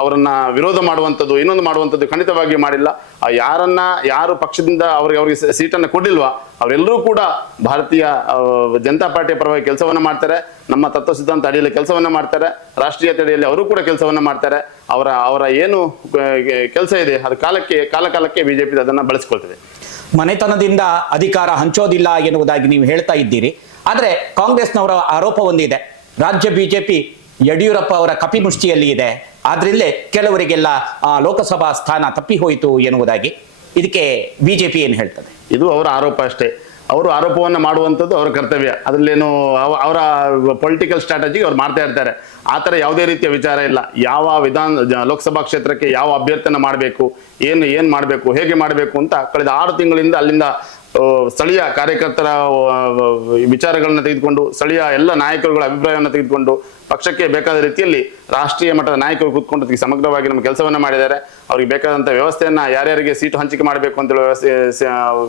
ಅವರನ್ನ ವಿರೋಧ ಮಾಡುವಂಥದ್ದು, ಇನ್ನೊಂದು ಮಾಡುವಂಥದ್ದು ಖಂಡಿತವಾಗಿಯೂ ಮಾಡಿಲ್ಲ. ಯಾರನ್ನ, ಯಾರು ಪಕ್ಷದಿಂದ ಅವ್ರಿಗೆ ಅವ್ರಿಗೆ ಸೀಟನ್ನು ಕೊಡ್ಲಿಲ್ವಾ, ಅವರೆಲ್ಲರೂ ಕೂಡ ಭಾರತೀಯ ಜನತಾ ಪಾರ್ಟಿಯ ಪರವಾಗಿ ಕೆಲಸವನ್ನ ಮಾಡ್ತಾರೆ. ನಮ್ಮ ತತ್ವ ಸಿದ್ಧಾಂತ ಅಡಿಯಲ್ಲಿ ಕೆಲಸವನ್ನ ಮಾಡ್ತಾರೆ. ರಾಷ್ಟ್ರೀಯ ಅಡಿಯಲ್ಲಿ ಅವರು ಕೂಡ ಕೆಲಸವನ್ನ ಮಾಡ್ತಾರೆ. ಅವರ ಅವರ ಏನು ಕೆಲಸ ಇದೆ, ಅದು ಕಾಲಕ್ಕೆ ಕಾಲ ಕಾಲಕ್ಕೆ ಬಿಜೆಪಿ ಅದನ್ನ ಬಳಸ್ಕೊಳ್ತದೆ. ಮನೆತನದಿಂದ ಅಧಿಕಾರ ಹಂಚೋದಿಲ್ಲ ಎನ್ನುವುದಾಗಿ ನೀವು ಹೇಳ್ತಾ ಇದ್ದೀರಿ. ಆದರೆ ಕಾಂಗ್ರೆಸ್ನವರ ಆರೋಪ ಒಂದಿದೆ. ರಾಜ್ಯ ಬಿಜೆಪಿ ಯಡಿಯೂರಪ್ಪ ಅವರ ಕಪಿಮುಷ್ಟಿಯಲ್ಲಿ ಇದೆ. ಆದ್ರಿಂದಲೇ ಕೆಲವರಿಗೆಲ್ಲ ಆ, ಲೋಕಸಭಾ ಸ್ಥಾನ ತಪ್ಪಿ ಹೋಯಿತು ಎನ್ನುವುದಾಗಿ ಇದಕ್ಕೆ ಬಿಜೆಪಿ ಏನು ಹೇಳ್ತದೆ? ಇದು ಅವರ ಆರೋಪ ಅಷ್ಟೇ. ಅವರು ಆರೋಪವನ್ನು ಮಾಡುವಂಥದ್ದು ಅವರ ಕರ್ತವ್ಯ. ಅದರಲ್ಲೇನು ಅವ- ಅವರ ಪೊಲಿಟಿಕಲ್ ಸ್ಟ್ರಾಟಜಿ ಅವ್ರು ಮಾಡ್ತಾ ಇರ್ತಾರೆ. ಆ ಥರ ಯಾವುದೇ ರೀತಿಯ ವಿಚಾರ ಇಲ್ಲ. ಯಾವ ವಿಧಾನ ಲೋಕಸಭಾ ಕ್ಷೇತ್ರಕ್ಕೆ ಯಾವ ಅಭ್ಯರ್ಥನೆ ಮಾಡಬೇಕು ಏನು ಏನು ಮಾಡಬೇಕು ಹೇಗೆ ಮಾಡಬೇಕು ಅಂತ ಕಳೆದ ಆರು ತಿಂಗಳಿಂದ ಅಲ್ಲಿಂದ ಸ್ಥಳೀಯ ಕಾರ್ಯಕರ್ತರ ವಿಚಾರಗಳನ್ನು ತೆಗೆದುಕೊಂಡು, ಸ್ಥಳೀಯ ಎಲ್ಲ ನಾಯಕರುಗಳ ಅಭಿಪ್ರಾಯವನ್ನು ತೆಗೆದುಕೊಂಡು, ಪಕ್ಷಕ್ಕೆ ಬೇಕಾದ ರೀತಿಯಲ್ಲಿ ರಾಷ್ಟ್ರೀಯ ಮಟ್ಟದ ನಾಯಕರು ಕೂತ್ಕೊಂಡು ಅದಕ್ಕೆ ಸಮಗ್ರವಾಗಿ ನಮ್ಮ ಕೆಲಸವನ್ನು ಮಾಡಿದ್ದಾರೆ. ಅವ್ರಿಗೆ ಬೇಕಾದಂಥ ವ್ಯವಸ್ಥೆಯನ್ನು ಯಾರ್ಯಾರಿಗೆ ಸೀಟು ಹಂಚಿಕೆ ಮಾಡಬೇಕು ಅಂತ ಹೇಳುವ ವ್ಯವಸ್ಥೆ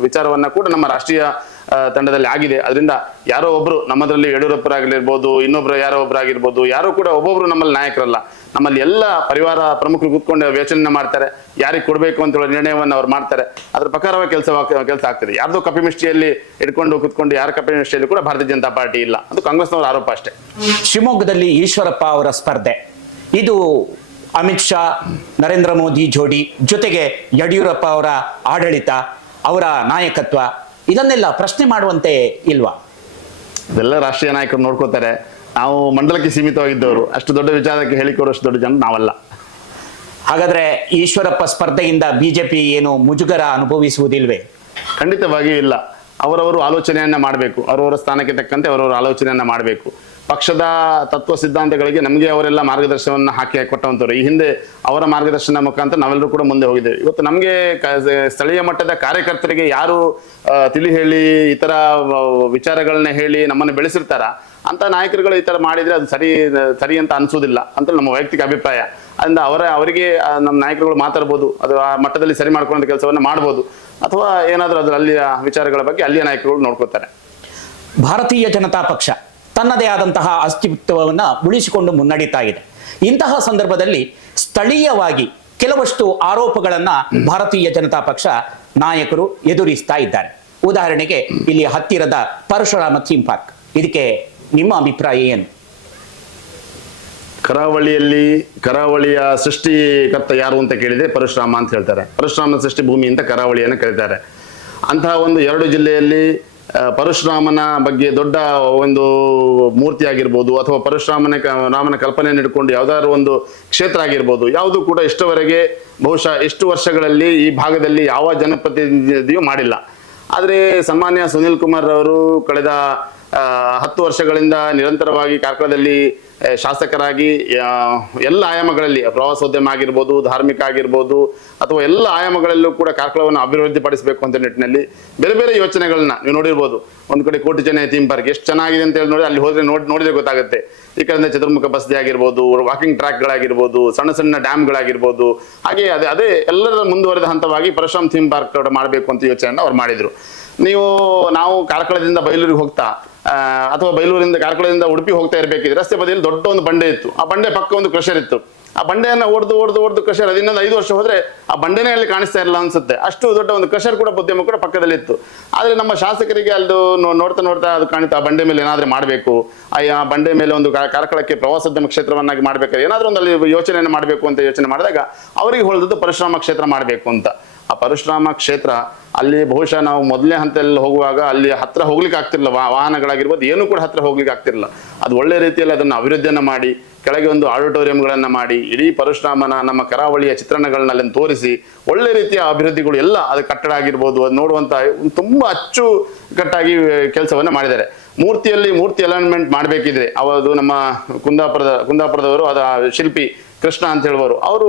ವಿಚಾರವನ್ನ ಕೂಡ ನಮ್ಮ ರಾಷ್ಟ್ರೀಯ ತಂಡದಲ್ಲಿ ಆಗಿದೆ. ಅದರಿಂದ ಯಾರೋ ಒಬ್ರು ನಮ್ಮದರಲ್ಲಿ ಯಡಿಯೂರಪ್ಪರಾಗಿರ್ಬೋದು ಇನ್ನೊಬ್ರು ಯಾರೋ ಒಬ್ಬರಾಗಿರ್ಬೋದು ಯಾರು ಕೂಡ ಒಬ್ಬೊಬ್ರು ನಮ್ಮಲ್ಲಿ ನಾಯಕರಲ್ಲ. ನಮ್ಮಲ್ಲಿ ಎಲ್ಲ ಪರಿವಾರ ಪ್ರಮುಖರು ಕೂತ್ಕೊಂಡು ಯೋಚನೆ ಮಾಡ್ತಾರೆ. ಯಾರಿಗೆ ಕೊಡಬೇಕು ಅಂತ ಹೇಳೋ ನಿರ್ಣಯವನ್ನು ಅವ್ರು ಮಾಡ್ತಾರೆ. ಅದ್ರ ಪ್ರಕಾರವಾಗಿ ಕೆಲಸ ಕೆಲಸ ಆಗ್ತದೆ. ಯಾರ್ದೋ ಕಪಿಮಿಷ್ಟಿಯಲ್ಲಿ ಇಟ್ಕೊಂಡು ಕೂತ್ಕೊಂಡು ಯಾರ ಕಪಿಮಿಷ್ಟಿಯಲ್ಲಿ ಕೂಡ ಭಾರತೀಯ ಜನತಾ ಪಾರ್ಟಿ ಇಲ್ಲ. ಅದು ಕಾಂಗ್ರೆಸ್ನವರ ಆರೋಪ ಅಷ್ಟೇ. ಶಿವಮೊಗ್ಗದಲ್ಲಿ ಈಶ್ವರಪ್ಪ ಅವರ ಸ್ಪರ್ಧೆ. ಇದು ಅಮಿತ್ ಶಾ ನರೇಂದ್ರ ಮೋದಿ ಜೋಡಿ ಜೊತೆಗೆ ಯಡಿಯೂರಪ್ಪ ಅವರ ಆಡಳಿತ ಅವರ ನಾಯಕತ್ವ ಇದನ್ನೆಲ್ಲ ಪ್ರಶ್ನೆ ಮಾಡುವಂತೆ ಇಲ್ವಾ? ಇದೆಲ್ಲ ರಾಷ್ಟ್ರೀಯ ನಾಯಕರು ನೋಡ್ಕೋತಾರೆ ನಾವು ಮಂಡಲಕ್ಕೆ ಸೀಮಿತವಾಗಿದ್ದವರು ಅಷ್ಟು ದೊಡ್ಡ ವಿಚಾರಕ್ಕೆ ಹೇಳಿಕೊಡುವಷ್ಟು ದೊಡ್ಡ ಜನ ನಾವಲ್ಲ. ಹಾಗಾದ್ರೆ ಈಶ್ವರಪ್ಪ ಸ್ಪರ್ಧೆಯಿಂದ ಬಿಜೆಪಿ ಏನು ಮುಜುಗರ ಅನುಭವಿಸುವುದಿಲ್ವೇ? ಖಂಡಿತವಾಗಿಯೂ ಇಲ್ಲ. ಅವರವರು ಆಲೋಚನೆಯನ್ನ ಮಾಡಬೇಕು. ಅವರವರ ಸ್ಥಾನಕ್ಕೆ ತಕ್ಕಂತೆ ಅವರವರ ಆಲೋಚನೆಯನ್ನ ಮಾಡಬೇಕು. ಪಕ್ಷದ ತತ್ವ ಸಿದ್ಧಾಂತಗಳಿಗೆ ನಮಗೆ ಅವರೆಲ್ಲ ಮಾರ್ಗದರ್ಶನವನ್ನು ಹಾಕಿ ಕೊಟ್ಟಂತವ್ರು ಈ ಹಿಂದೆ ಅವರ ಮಾರ್ಗದರ್ಶನ ಮುಖಾಂತರ ನಾವೆಲ್ಲರೂ ಕೂಡ ಮುಂದೆ ಹೋಗಿದ್ದೇವೆ. ಇವತ್ತು ನಮಗೆ ಸ್ಥಳೀಯ ಮಟ್ಟದ ಕಾರ್ಯಕರ್ತರಿಗೆ ಯಾರು ತಿಳಿ ಹೇಳಿ ಇತರ ವಿಚಾರಗಳನ್ನ ಹೇಳಿ ನಮ್ಮನ್ನು ಬೆಳೆಸಿರ್ತಾರ ಅಂತ ನಾಯಕರುಗಳು ಈ ತರ ಮಾಡಿದ್ರೆ ಅದು ಸರಿ ಸರಿ ಅಂತ ಅನ್ಸೋದಿಲ್ಲ ಅಂತ ನಮ್ಮ ವೈಯಕ್ತಿಕ ಅಭಿಪ್ರಾಯ. ಅದರಿಂದ ಅವರ, ಅವರಿಗೆ ನಮ್ಮ ನಾಯಕರುಗಳು ಮಾತಾಡ್ಬೋದು, ಅದು ಆ ಮಟ್ಟದಲ್ಲಿ ಸರಿ ಮಾಡ್ಕೊಳ್ಳೋ ಕೆಲಸವನ್ನು ಮಾಡ್ಬೋದು, ಅಥವಾ ಏನಾದರೂ ಅದರ ಅಲ್ಲಿಯ ವಿಚಾರಗಳ ಬಗ್ಗೆ ಅಲ್ಲಿಯ ನಾಯಕರುಗಳು ನೋಡ್ಕೋತಾರೆ ಭಾರತೀಯ ಜನತಾ ಪಕ್ಷ ತನ್ನದೇ ಆದಂತಹ ಅಸ್ತಿತ್ವವನ್ನು ಉಳಿಸಿಕೊಂಡು ಮುನ್ನಡೀತಾ ಇದೆ. ಇಂತಹ ಸಂದರ್ಭದಲ್ಲಿ ಸ್ಥಳೀಯವಾಗಿ ಕೆಲವಷ್ಟು ಆರೋಪಗಳನ್ನು ಭಾರತೀಯ ಜನತಾ ಪಕ್ಷ ನಾಯಕರು ಎದುರಿಸ್ತಾ ಇದ್ದಾರೆ. ಉದಾಹರಣೆಗೆ ಇಲ್ಲಿ ಹತ್ತಿರದ ಪರಶುರಾಮ ಥೀಮ್ ಪಾರ್ಕ್. ಇದಕ್ಕೆ ನಿಮ್ಮ ಅಭಿಪ್ರಾಯ ಏನು? ಕರಾವಳಿಯಲ್ಲಿ, ಕರಾವಳಿಯ ಸೃಷ್ಟಿಕರ್ತ ಯಾರು ಅಂತ ಕೇಳಿದ್ರೆ ಪರಶುರಾಮ ಅಂತ ಹೇಳ್ತಾರೆ. ಪರಶುರಾಮನ ಸೃಷ್ಟಿ ಭೂಮಿ ಅಂತ ಕರಾವಳಿಯನ್ನು ಕರೀತಾರೆ. ಅಂತಹ ಒಂದು ಎರಡು ಜಿಲ್ಲೆಯಲ್ಲಿ ಪರಶುರಾಮನ ಬಗ್ಗೆ ದೊಡ್ಡ ಒಂದು ಮೂರ್ತಿ ಆಗಿರ್ಬೋದು ಅಥವಾ ಪರಶುರಾಮನ ರಾಮನ ಕಲ್ಪನೆಯನ್ನು ಇಟ್ಕೊಂಡು ಯಾವ್ದಾದ್ರು ಒಂದು ಕ್ಷೇತ್ರ ಆಗಿರ್ಬೋದು, ಯಾವುದು ಕೂಡ ಇಷ್ಟವರೆಗೆ ಬಹುಶಃ ಎಷ್ಟು ವರ್ಷಗಳಲ್ಲಿ ಈ ಭಾಗದಲ್ಲಿ ಯಾವ ಜನಪ್ರತಿನಿಧಿಯೂ ಮಾಡಿಲ್ಲ. ಆದರೆ ಸನ್ಮಾನ್ಯ ಸುನಿಲ್ ಕುಮಾರ್ ಅವರು ಕಳೆದ ಹತ್ತು ವರ್ಷಗಳಿಂದ ನಿರಂತರವಾಗಿ ಕಾರ್ಕಳದಲ್ಲಿ ಶಾಸಕರಾಗಿ ಎಲ್ಲ ಆಯಾಮಗಳಲ್ಲಿ, ಪ್ರವಾಸೋದ್ಯಮ ಆಗಿರ್ಬೋದು, ಧಾರ್ಮಿಕ ಆಗಿರ್ಬೋದು, ಅಥವಾ ಎಲ್ಲ ಆಯಾಮಗಳಲ್ಲೂ ಕೂಡ ಕಾರ್ಕಳವನ್ನು ಅಭಿವೃದ್ಧಿಪಡಿಸಬೇಕು ಅಂತ ನಿಟ್ಟಿನಲ್ಲಿ ಬೇರೆ ಬೇರೆ ಯೋಚನೆಗಳನ್ನ ನೀವು ನೋಡಿರ್ಬೋದು. ಒಂದು ಕಡೆ ಕೋಟಿ ಜನ ಥೀಮ್ ಪಾರ್ಕ್ ಎಷ್ಟು ಚೆನ್ನಾಗಿದೆ ಅಂತ ಹೇಳಿ ನೋಡಿ, ಅಲ್ಲಿ ಹೋದ್ರೆ ನೋಡಿ, ನೋಡಿದ್ರೆ ಗೊತ್ತಾಗುತ್ತೆ. ಈ ಕಡೆಯಿಂದ ಚತುರ್ಮುಖ ಬಸ್ದಿ ಆಗಿರ್ಬೋದು ವಾಕಿಂಗ್ ಟ್ರ್ಯಾಕ್ಗಳಾಗಿರ್ಬೋದು ಸಣ್ಣ ಸಣ್ಣ ಡ್ಯಾಮ್ಗಳಾಗಿರ್ಬೋದು ಹಾಗೆ ಅದೇ ಅದೇ ಎಲ್ಲರ ಮುಂದುವರೆದ ಹಂತವಾಗಿ ಪರಶುರಾಮ್ ಥೀಮ್ ಪಾರ್ಕ್ ಮಾಡಬೇಕು ಅಂತ ಯೋಚನೆಯನ್ನು ಅವ್ರು ಮಾಡಿದ್ರು. ನೀವು, ನಾವು ಕಾರ್ಕಳದಿಂದ ಬೈಲೂರಿಗೆ ಹೋಗ್ತಾ ಅಥವಾ ಬೈಲೂರಿಂದ ಕಾರ್ಕಳದಿಂದ ಉಡುಪಿ ಹೋಗ್ತಾ ಇರಬೇಕಿದ್ರೆ ರಸ್ತೆ ಬದಿಯಲ್ಲಿ ದೊಡ್ಡ ಒಂದು ಬಂಡೆ ಇತ್ತು. ಆ ಬಂಡೆ ಪಕ್ಕ ಒಂದು ಕ್ರಷರ್ ಇತ್ತು. ಆ ಬಂಡೆಯನ್ನ ಹೊಡೆದು ಹೊಡೆದು ಹೊಡೆದು ಕ್ರಷರ್ ಅದು ಇನ್ನೊಂದು ಐದು ವರ್ಷ ಹೋದ್ರೆ ಆ ಬಂಡೆನೇ ಅಲ್ಲಿ ಕಾಣಿಸ್ತಾ ಇರಲ್ಲ ಅನ್ಸುತ್ತೆ. ಅಷ್ಟು ದೊಡ್ಡ ಒಂದು ಕ್ರಷರ್ ಕೂಡ ಉದ್ಯಮ ಕೂಡ ಪಕ್ಕದಲ್ಲಿ ಇತ್ತು. ಆದ್ರೆ ನಮ್ಮ ಶಾಸಕರಿಗೆ ಅಲ್ಲಿ ನೋಡ್ತಾ ನೋಡ್ತಾ ಅದು ಕಾಣಿತಾ, ಆ ಬಂಡೆ ಮೇಲೆ ಏನಾದ್ರೂ ಮಾಡಬೇಕು? ಆ ಬಂಡೆ ಮೇಲೆ ಒಂದು ಕಾರ್ಕಳಕ್ಕೆ ಪ್ರವಾಸೋದ್ಯಮ ಕ್ಷೇತ್ರವನ್ನಾಗಿ ಮಾಡ್ಬೇಕಾದ್ರೆ ಏನಾದ್ರೂ ಒಂದು ಅಲ್ಲಿ ಯೋಚನೆಯನ್ನು ಮಾಡಬೇಕು ಅಂತ ಯೋಚನೆ ಮಾಡಿದಾಗ ಅವರಿಗೆ ಹೊಳೆದದ್ದು ಪರಿಶ್ರಮ ಕ್ಷೇತ್ರ ಮಾಡಬೇಕು ಅಂತ. ಆ ಪರಶುರಾಮ ಕ್ಷೇತ್ರ, ಅಲ್ಲಿ ಬಹುಶಃ ನಾವು ಮೊದಲನೇ ಹಂತದಲ್ಲಿ ಹೋಗುವಾಗ ಅಲ್ಲಿ ಹತ್ರ ಹೋಗ್ಲಿಕ್ಕೆ ಆಗ್ತಿರಲಿಲ್ಲ. ವಾಹನಗಳಾಗಿರ್ಬೋದು, ಏನೂ ಕೂಡ ಹತ್ರ ಹೋಗ್ಲಿಕ್ಕೆ ಆಗ್ತಿರಲಿಲ್ಲ. ಅದು ಒಳ್ಳೆ ರೀತಿಯಲ್ಲಿ ಅದನ್ನು ಅಭಿವೃದ್ಧಿಯನ್ನು ಮಾಡಿ, ಕೆಳಗೆ ಒಂದು ಆಡಿಟೋರಿಯಂಗಳನ್ನು ಮಾಡಿ, ಇಡೀ ಪರಶುರಾಮನ ನಮ್ಮ ಕರಾವಳಿಯ ಚಿತ್ರಣಗಳನ್ನ ಅಲ್ಲಿ ತೋರಿಸಿ, ಒಳ್ಳೆ ರೀತಿಯ ಅಭಿವೃದ್ಧಿಗಳು ಎಲ್ಲ ಅದು ಕಟ್ಟಡ ಆಗಿರ್ಬೋದು, ಅದು ನೋಡುವಂತ ತುಂಬ ಅಚ್ಚು ಕಟ್ಟಾಗಿ ಕೆಲಸವನ್ನ ಮಾಡಿದ್ದಾರೆ. ಮೂರ್ತಿಯಲ್ಲಿ ಮೂರ್ತಿ ಅಲೈನ್ಮೆಂಟ್ ಮಾಡಬೇಕಿದ್ರೆ, ಅವದು ನಮ್ಮ ಕುಂದಾಪುರದ, ಕುಂದಾಪುರದವರು, ಅದ ಶಿಲ್ಪಿ ಕೃಷ್ಣ ಅಂತ ಹೇಳುವರು ಅವರು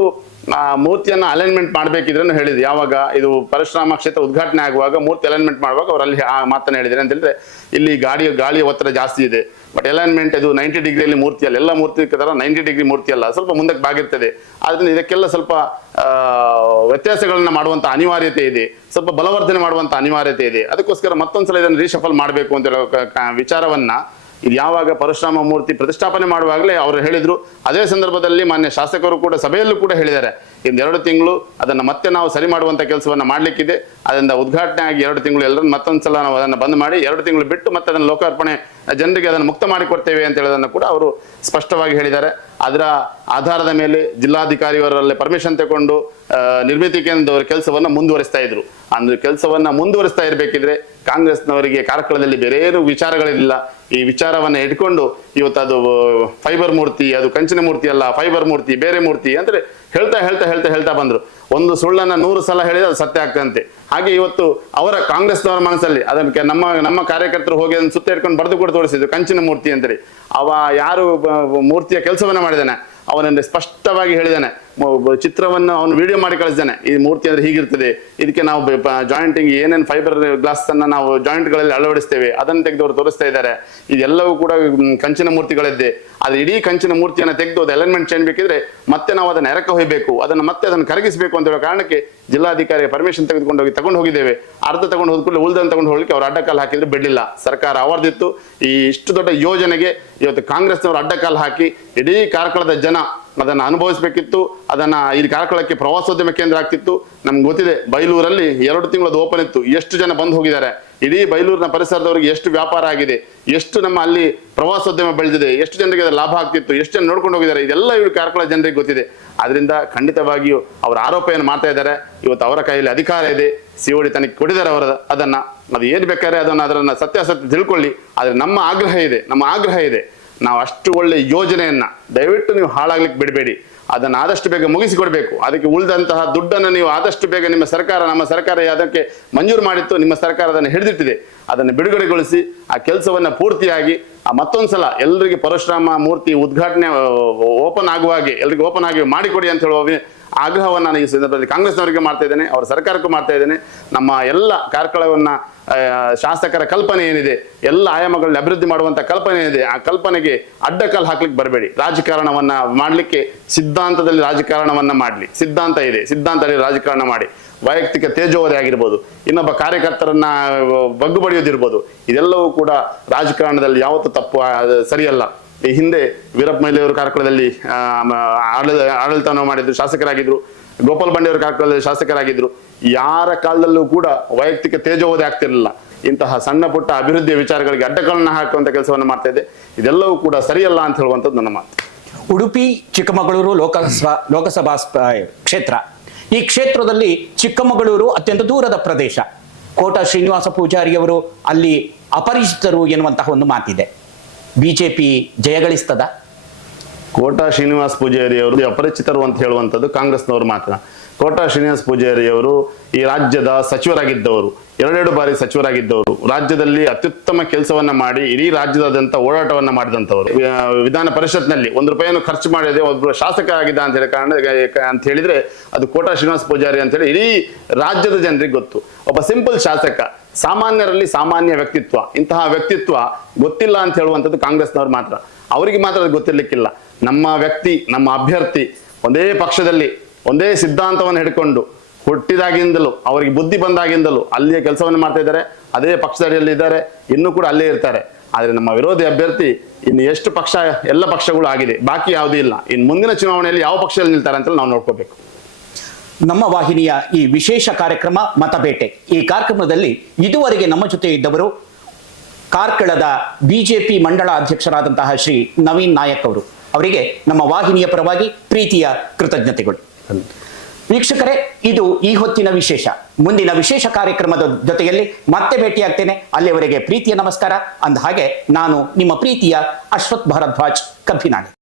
ಮೂರ್ತಿಯನ್ನ ಅಲೈನ್ಮೆಂಟ್ ಮಾಡಬೇಕಿದ್ರೂ ಹೇಳಿದ್ರು. ಯಾವಾಗ ಇದು ಪರಶುರಾಮ ಕ್ಷೇತ್ರ ಉದ್ಘಾಟನೆ ಆಗುವಾಗ ಮೂರ್ತಿ ಅಲೈನ್ಮೆಂಟ್ ಮಾಡುವಾಗ ಅವರಲ್ಲಿ ಅಲ್ಲಿ ಆ ಮಾತನ್ನ ಹೇಳಿದ್ರೆ. ಅಂತ ಹೇಳಿದ್ರೆ ಇಲ್ಲಿ ಗಾಡಿಯ ಗಾಳಿಯ ಒತ್ತಡ ಜಾಸ್ತಿ ಇದೆ. ಬಟ್ ಅಲೈನ್ಮೆಂಟ್ ಇದು ನೈಂಟಿ ಡಿಗ್ರಿಯಲ್ಲಿ ಮೂರ್ತಿ ಅಲ್ಲ ಎಲ್ಲ ಮೂರ್ತಿ ತರ ನೈಂಟಿ ಡಿಗ್ರಿ ಮೂರ್ತಿ ಅಲ್ಲ ಸ್ವಲ್ಪ ಮುಂದಕ್ಕೆ ಬಾಗಿರ್ತದೆ. ಆದ್ರಿಂದ ಇದಕ್ಕೆಲ್ಲ ಸ್ವಲ್ಪ ವ್ಯತ್ಯಾಸಗಳನ್ನ ಮಾಡುವಂತ ಅನಿವಾರ್ಯತೆ ಇದೆ. ಸ್ವಲ್ಪ ಬಲವರ್ಧನೆ ಮಾಡುವಂತ ಅನಿವಾರ್ಯತೆ ಇದೆ. ಅದಕ್ಕೋಸ್ಕರ ಮತ್ತೊಂದ್ಸಲ ಇದನ್ನು ರೀಶಫಲ್ ಮಾಡಬೇಕು ಅಂತ ಹೇಳೋ ವಿಚಾರವನ್ನ ಇದು ಯಾವಾಗ ಪರಶುರಾಮ ಮೂರ್ತಿ ಪ್ರತಿಷ್ಠಾಪನೆ ಮಾಡುವಾಗಲೇ ಅವರು ಹೇಳಿದ್ರು. ಅದೇ ಸಂದರ್ಭದಲ್ಲಿ ಮಾನ್ಯ ಶಾಸಕರು ಕೂಡ ಸಭೆಯಲ್ಲೂ ಕೂಡ ಹೇಳಿದ್ದಾರೆ. ಎರಡು ತಿಂಗಳು ಅದನ್ನು ಮತ್ತೆ ನಾವು ಸರಿ ಮಾಡುವಂಥ ಕೆಲಸವನ್ನು ಮಾಡಲಿಕ್ಕಿದೆ. ಅದರಿಂದ ಉದ್ಘಾಟನೆ ಆಗಿ ಎರಡು ತಿಂಗಳು ಎಲ್ಲರನ್ನು ಮತ್ತೊಂದು ಸಲ ನಾವು ಅದನ್ನು ಬಂದ್ ಮಾಡಿ ಎರಡು ತಿಂಗಳು ಬಿಟ್ಟು ಮತ್ತೆ ಅದನ್ನು ಲೋಕಾರ್ಪಣೆ, ಜನರಿಗೆ ಅದನ್ನು ಮುಕ್ತ ಮಾಡಿಕೊಡ್ತೇವೆ ಅಂತ ಹೇಳೋದನ್ನು ಕೂಡ ಅವರು ಸ್ಪಷ್ಟವಾಗಿ ಹೇಳಿದ್ದಾರೆ. ಅದರ ಆಧಾರದ ಮೇಲೆ ಜಿಲ್ಲಾಧಿಕಾರಿಯವರಲ್ಲಿ ಪರ್ಮಿಷನ್ ತಗೊಂಡು ನಿರ್ಮಿತಿ ಕೇಂದ್ರದವರ ಕೆಲಸವನ್ನ ಮುಂದುವರಿಸ್ತಾ ಇದ್ರು. ಅಂದ್ರೆ ಕೆಲಸವನ್ನ ಮುಂದುವರಿಸ್ತಾ ಇರಬೇಕಿದ್ರೆ ಕಾಂಗ್ರೆಸ್ನವರಿಗೆ ಕಾರ್ಕಳದಲ್ಲಿ ಬೇರೆ ಏನು ವಿಚಾರಗಳಿಲ್ಲ. ಈ ವಿಚಾರವನ್ನ ಇಟ್ಕೊಂಡು ಇವತ್ತು ಅದು ಫೈಬರ್ ಮೂರ್ತಿ, ಅದು ಕಂಚಿನ ಮೂರ್ತಿ ಅಲ್ಲ ಫೈಬರ್ ಮೂರ್ತಿ, ಬೇರೆ ಮೂರ್ತಿ, ಅಂದ್ರೆ ಹೇಳ್ತಾ ಹೇಳ್ತಾ ಹೇಳ್ತಾ ಹೇಳ್ತಾ ಬಂದ್ರು. ಒಂದು ಸುಳ್ಳನ್ನ ನೂರು ಸಲ ಹೇಳಿದ್ರೆ ಅದು ಸತ್ಯ ಆಗ್ತಂತೆ ಹಾಗೆ ಇವತ್ತು ಅವರ ಕಾಂಗ್ರೆಸ್ನವರ ಮನಸ್ಸಲ್ಲಿ, ಅದಕ್ಕೆ ನಮ್ಮ ನಮ್ಮ ಕಾರ್ಯಕರ್ತರು ಹೋಗಿ ಅದನ್ನು ಸುತ್ತ ಇಟ್ಕೊಂಡು ಬರೆದು ಕೂಡ ತೋರಿಸಿದ್ರು ಕಂಚಿನ ಮೂರ್ತಿ ಅಂತೇಳಿ. ಅವ ಯಾರು ಮೂರ್ತಿಯ ಕೆಲಸವನ್ನ ಮಾಡಿದಾನೆ ಅವನನ್ನು ಸ್ಪಷ್ಟವಾಗಿ ಹೇಳಿದಾನೆ. ಚಿತ್ರವನ್ನು ಅವನು ವಿಡಿಯೋ ಮಾಡಿ ಕಳಿಸ್ದಾನೆ. ಈ ಮೂರ್ತಿ ಅಂದ್ರೆ ಹೀಗಿರ್ತದೆ. ಇದಕ್ಕೆ ನಾವು ಜಾಯಿಂಟಿಂಗ್ ಏನೇನು ಫೈಬರ್ ಗ್ಲಾಸ್ ಅನ್ನ ನಾವು ಜಾಯಿಂಟ್ಗಳಲ್ಲಿ ಅಳವಡಿಸ್ತೇವೆ, ಅದನ್ನು ತೆಗೆದು ಅವರು ತೋರಿಸ್ತಾ ಇದ್ದಾರೆ. ಇದೆಲ್ಲವೂ ಕೂಡ ಕಂಚಿನ ಮೂರ್ತಿಗಳಿದ್ದೆ. ಅದು ಇಡೀ ಕಂಚಿನ ಮೂರ್ತಿಯನ್ನು ತೆಗೆದು ಅದು ಅಲೈನ್ಮೆಂಟ್ ಚೇಂಜ್ ಬೇಕಿದ್ರೆ ಮತ್ತೆ ನಾವು ಅದನ್ನು ಎರಕ ಹೋಯ್ಬೇಕು. ಅದನ್ನು ಮತ್ತೆ ಅದನ್ನು ಕರಗಿಸಬೇಕು ಅಂತ ಹೇಳೋ ಕಾರಣಕ್ಕೆ ಜಿಲ್ಲಾಧಿಕಾರಿ ಪರ್ಮಿಷನ್ ತೆಗೆದುಕೊಂಡು ಹೋಗಿ ತಗೊಂಡು ಹೋಗಿದ್ದೇವೆ. ಅರ್ಧ ತಗೊಂಡು ಹೋದ ಕೂಡಲೇ ಉಳ್ದನ್ನು ತಗೊಂಡು ಹೋಗ್ಲಿಕ್ಕೆ ಅವ್ರು ಅಡ್ಡಕಾಲು ಹಾಕಿದ್ರೆ ಬಿಡಲಿಲ್ಲ. ಸರ್ಕಾರ ಅವರ್ದಿತ್ತು ಈ ಇಷ್ಟು ದೊಡ್ಡ ಯೋಜನೆಗೆ ಇವತ್ತು ಕಾಂಗ್ರೆಸ್ನವರು ಅಡ್ಡಕಾಲು ಹಾಕಿ ಇಡೀ ಕಾರ್ಕಳದ ಜನ ಅದನ್ನ ಅನುಭವಿಸಬೇಕಿತ್ತು. ಅದನ್ನು ಇಲ್ಲಿ ಕಾರ್ಕಳಕ್ಕೆ ಪ್ರವಾಸೋದ್ಯಮ ಕೇಂದ್ರ ಆಗ್ತಿತ್ತು. ನಮ್ಗೆ ಗೊತ್ತಿದೆ, ಬೈಲೂರಲ್ಲಿ ಎರಡು ತಿಂಗಳದ್ದು ಓಪನ್ ಇತ್ತು. ಎಷ್ಟು ಜನ ಬಂದು ಹೋಗಿದ್ದಾರೆ? ಇಡೀ ಬೈಲೂರಿನ ಪರಿಸರದವರಿಗೆ ಎಷ್ಟು ವ್ಯಾಪಾರ ಆಗಿದೆ? ಎಷ್ಟು ನಮ್ಮ ಅಲ್ಲಿ ಪ್ರವಾಸೋದ್ಯಮ ಬೆಳೆದಿದೆ? ಎಷ್ಟು ಜನರಿಗೆ ಅದು ಲಾಭ ಆಗ್ತಿತ್ತು? ಎಷ್ಟು ಜನ ನೋಡ್ಕೊಂಡು ಹೋಗಿದ್ದಾರೆ? ಇದೆಲ್ಲ ಇವರು ಕಾರ್ಕಳ ಜನರಿಗೆ ಗೊತ್ತಿದೆ. ಅದರಿಂದ ಖಂಡಿತವಾಗಿಯೂ ಅವರ ಆರೋಪ ಏನು ಮಾಡ್ತಾ ಇದ್ದಾರೆ. ಇವತ್ತು ಅವರ ಕೈಯಲ್ಲಿ ಅಧಿಕಾರ ಇದೆ. ಸಿಒಡಿ ತನಗೆ ಕೊಡಿದ್ದಾರೆ ಅವರ ಅದನ್ನ. ಅದು ಏನು ಬೇಕಾದ್ರೆ ಅದನ್ನು ಅದರನ್ನು ಸತ್ಯಾಸತ್ಯ ತಿಳ್ಕೊಳ್ಳಿ. ಆದರೆ ನಮ್ಮ ಆಗ್ರಹ ಇದೆ. ನಮ್ಮ ಆಗ್ರಹ ಇದೆ. ನಾವು ಅಷ್ಟು ಒಳ್ಳೆ ಯೋಜನೆಯನ್ನ ದಯವಿಟ್ಟು ನೀವು ಹಾಳಾಗ್ಲಿಕ್ಕೆ ಬಿಡಬೇಡಿ. ಅದನ್ನು ಆದಷ್ಟು ಬೇಗ ಮುಗಿಸಿಕೊಡಬೇಕು. ಅದಕ್ಕೆ ಉಳಿದಂತಹ ದುಡ್ಡನ್ನು ನೀವು ಆದಷ್ಟು ಬೇಗ ನಿಮ್ಮ ಸರ್ಕಾರ, ನಮ್ಮ ಸರ್ಕಾರ ಅದಕ್ಕೆ ಮಂಜೂರು ಮಾಡಿತ್ತು, ನಿಮ್ಮ ಸರ್ಕಾರ ಅದನ್ನು ಹಿಡಿದಿಟ್ಟಿದೆ. ಅದನ್ನು ಬಿಡುಗಡೆಗೊಳಿಸಿ, ಆ ಕೆಲಸವನ್ನು ಪೂರ್ತಿಯಾಗಿ, ಆ ಮತ್ತೊಂದು ಸಲ ಎಲ್ಲರಿಗೆ ಪರಶುರಾಮ ಮೂರ್ತಿ ಉದ್ಘಾಟನೆ ಓಪನ್ ಆಗುವ ಹಾಗೆ, ಎಲ್ರಿಗೂ ಓಪನ್ ಆಗಿ ಮಾಡಿಕೊಡಿ ಅಂತ ಹೇಳುವ ಆಗ್ರಹವನ್ನ ನಾನು ಈ ಸಂದರ್ಭದಲ್ಲಿ ಕಾಂಗ್ರೆಸ್ನವರಿಗೆ ಮಾಡ್ತಾ ಇದ್ದೇನೆ, ಅವರ ಸರ್ಕಾರಕ್ಕೂ ಮಾಡ್ತಾ ಇದ್ದೇನೆ. ನಮ್ಮ ಎಲ್ಲ ಕಾರ್ಕಳವನ್ನ ಶಾಸಕರ ಕಲ್ಪನೆ ಏನಿದೆ, ಎಲ್ಲ ಆಯಾಮಗಳನ್ನ ಅಭಿವೃದ್ಧಿ ಮಾಡುವಂತ ಕಲ್ಪನೆ ಏನಿದೆ, ಆ ಕಲ್ಪನೆಗೆ ಅಡ್ಡಕಲ್ ಹಾಕ್ಲಿಕ್ಕೆ ಬರಬೇಡಿ. ರಾಜಕಾರಣವನ್ನು ಮಾಡ್ಲಿಕ್ಕೆ ಸಿದ್ಧಾಂತದಲ್ಲಿ ರಾಜಕಾರಣವನ್ನ ಮಾಡಲಿ. ಸಿದ್ಧಾಂತ ಇದೆ, ಸಿದ್ಧಾಂತದಲ್ಲಿ ರಾಜಕಾರಣ ಮಾಡಿ. ವೈಯಕ್ತಿಕ ತೇಜೋವಧೆ ಆಗಿರ್ಬೋದು, ಇನ್ನೊಬ್ಬ ಕಾರ್ಯಕರ್ತರನ್ನ ಬಗ್ಗು ಬಡಿಯೋದಿರ್ಬೋದು, ಇದೆಲ್ಲವೂ ಕೂಡ ರಾಜಕಾರಣದಲ್ಲಿ ಯಾವತ್ತೂ ತಪ್ಪು ಸರಿಯಲ್ಲ. ಈ ಹಿಂದೆ ವೀರಪ್ಪ ಮೊಯ್ಲಿಯವರು ಕಾರ್ಕಳದಲ್ಲಿ ಆಡಳಿತ, ಆಡಳಿತವನ್ನು ಮಾಡಿದ್ರು, ಶಾಸಕರಾಗಿದ್ರು. ಗೋಪಾಲ್ ಬಂಡೆಯವರು ಕಾರ್ಕಳದಲ್ಲಿ ಶಾಸಕರಾಗಿದ್ರು. ಯಾರ ಕಾಲದಲ್ಲೂ ಕೂಡ ವೈಯಕ್ತಿಕ ತೇಜೋವಧೆ ಆಗ್ತಿರಲಿಲ್ಲ. ಇಂತಹ ಸಣ್ಣ ಪುಟ್ಟ ಅಭಿವೃದ್ಧಿಯ ವಿಚಾರಗಳಿಗೆ ಅಡ್ಡಗಳನ್ನು ಹಾಕುವಂತ ಕೆಲಸವನ್ನು ಮಾಡ್ತಾ ಇದೆ ಇದೆಲ್ಲವೂ ಕೂಡ ಸರಿಯಲ್ಲ ಅಂತ ಹೇಳುವಂಥದ್ದು ನನ್ನ ಮಾತು. ಉಡುಪಿ, ಚಿಕ್ಕಮಗಳೂರು ಲೋಕಸಭಾ ಲೋಕಸಭಾ ಕ್ಷೇತ್ರ. ಈ ಕ್ಷೇತ್ರದಲ್ಲಿ ಚಿಕ್ಕಮಗಳೂರು ಅತ್ಯಂತ ದೂರದ ಪ್ರದೇಶ. ಕೋಟ ಶ್ರೀನಿವಾಸ ಪೂಜಾರಿಯವರು ಅಲ್ಲಿ ಅಪರಿಚಿತರು ಎನ್ನುವಂತಹ ಒಂದು ಮಾತಿದೆ. ಬಿಜೆಪಿ ಜಯಗಳಿಸ್ತದ ಕೋಟಾ ಶ್ರೀನಿವಾಸ್ ಪೂಜಾರಿ ಅವರು ಅಪರಿಚಿತರು ಅಂತ ಹೇಳುವಂಥದ್ದು ಕಾಂಗ್ರೆಸ್ನವರು ಮಾತ್ರ. ಕೋಟಾ ಶ್ರೀನಿವಾಸ ಪೂಜಾರಿ ಅವರು ಈ ರಾಜ್ಯದ ಸಚಿವರಾಗಿದ್ದವರು, ಎರಡೆರಡು ಬಾರಿ ಸಚಿವರಾಗಿದ್ದವರು, ರಾಜ್ಯದಲ್ಲಿ ಅತ್ಯುತ್ತಮ ಕೆಲಸವನ್ನ ಮಾಡಿ, ಇಡೀ ರಾಜ್ಯದಾದ್ಯಂತ ಓಡಾಟವನ್ನ ಮಾಡಿದಂಥವರು. ವಿಧಾನ ಪರಿಷತ್ನಲ್ಲಿ ಒಂದು ರೂಪಾಯಿಯನ್ನು ಖರ್ಚು ಮಾಡಿದೆ ಒಬ್ಬರು ಶಾಸಕರಾಗಿದ್ದ ಅಂತ ಹೇಳಿ ಕಾರಣ ಅಂತ ಹೇಳಿದ್ರೆ ಅದು ಕೋಟಾ ಶ್ರೀನಿವಾಸ ಪೂಜಾರಿ ಅಂತ ಹೇಳಿ ಇಡೀ ರಾಜ್ಯದ ಜನರಿಗೆ ಗೊತ್ತು. ಒಬ್ಬ ಸಿಂಪಲ್ ಶಾಸಕ, ಸಾಮಾನ್ಯರಲ್ಲಿ ಸಾಮಾನ್ಯ ವ್ಯಕ್ತಿತ್ವ, ಇಂತಹ ವ್ಯಕ್ತಿತ್ವ ಗೊತ್ತಿಲ್ಲ ಅಂತ ಹೇಳುವಂಥದ್ದು ಕಾಂಗ್ರೆಸ್ನವ್ರು ಮಾತ್ರ. ಅವರಿಗೆ ಮಾತ್ರ ಅದು ಗೊತ್ತಿರ್ಲಿಕ್ಕಿಲ್ಲ. ನಮ್ಮ ವ್ಯಕ್ತಿ, ನಮ್ಮ ಅಭ್ಯರ್ಥಿ ಒಂದೇ ಪಕ್ಷದಲ್ಲಿ ಒಂದೇ ಸಿದ್ಧಾಂತವನ್ನು ಹಿಡ್ಕೊಂಡು ಹುಟ್ಟಿದಾಗಿಂದಲೂ, ಅವರಿಗೆ ಬುದ್ಧಿ ಬಂದಾಗಿಂದಲೂ ಅಲ್ಲಿಯ ಕೆಲಸವನ್ನು ಮಾಡ್ತಾ ಇದ್ದಾರೆ. ಅದೇ ಪಕ್ಷದಲ್ಲಿ ಇದ್ದಾರೆ. ಇನ್ನೂ ಕೂಡ ಅಲ್ಲೇ ಇರ್ತಾರೆ. ಆದರೆ ನಮ್ಮ ವಿರೋಧಿ ಅಭ್ಯರ್ಥಿ ಇನ್ನು ಎಷ್ಟು ಪಕ್ಷ, ಎಲ್ಲ ಪಕ್ಷಗಳು ಆಗಿದೆ. ಬಾಕಿ ಯಾವುದೂ ಇಲ್ಲ. ಇನ್ನು ಮುಂದಿನ ಚುನಾವಣೆಯಲ್ಲಿ ಯಾವ ಪಕ್ಷದಲ್ಲಿ ನಿಲ್ತಾರೆ ಅಂತ ನಾವು ನೋಡ್ಕೋಬೇಕು. ನಮ್ಮ ವಾಹಿನಿಯ ಈ ವಿಶೇಷ ಕಾರ್ಯಕ್ರಮ ಮತಬೇಟೆ. ಈ ಕಾರ್ಯಕ್ರಮದಲ್ಲಿ ಇದುವರೆಗೆ ನಮ್ಮ ಜೊತೆ ಇದ್ದವರು ಕಾರ್ಕಳದ ಬಿಜೆಪಿ ಮಂಡಳ ಅಧ್ಯಕ್ಷರಾದಂತಹ ಶ್ರೀ ನವೀನ್ ನಾಯಕ್ ಅವರು. ಅವರಿಗೆ ನಮ್ಮ ವಾಹಿನಿಯ ಪರವಾಗಿ ಪ್ರೀತಿಯ ಕೃತಜ್ಞತೆಗಳು. ವೀಕ್ಷಕರೇ, ಇದು ಈ ಹೊತ್ತಿನ ವಿಶೇಷ. ಮುಂದಿನ ವಿಶೇಷ ಕಾರ್ಯಕ್ರಮದ ಜೊತೆಯಲ್ಲಿ ಮತ್ತೆ ಭೇಟಿಯಾಗ್ತೇನೆ. ಅಲ್ಲಿಯವರೆಗೆ ಪ್ರೀತಿಯ ನಮಸ್ಕಾರ. ಅಂದ ಹಾಗೆ ನಾನು ನಿಮ್ಮ ಪ್ರೀತಿಯ ಅಶ್ವಥ್ ಭಾರದ್ವಾಜ್ ಕಬ್ಬಿನಾಣಿ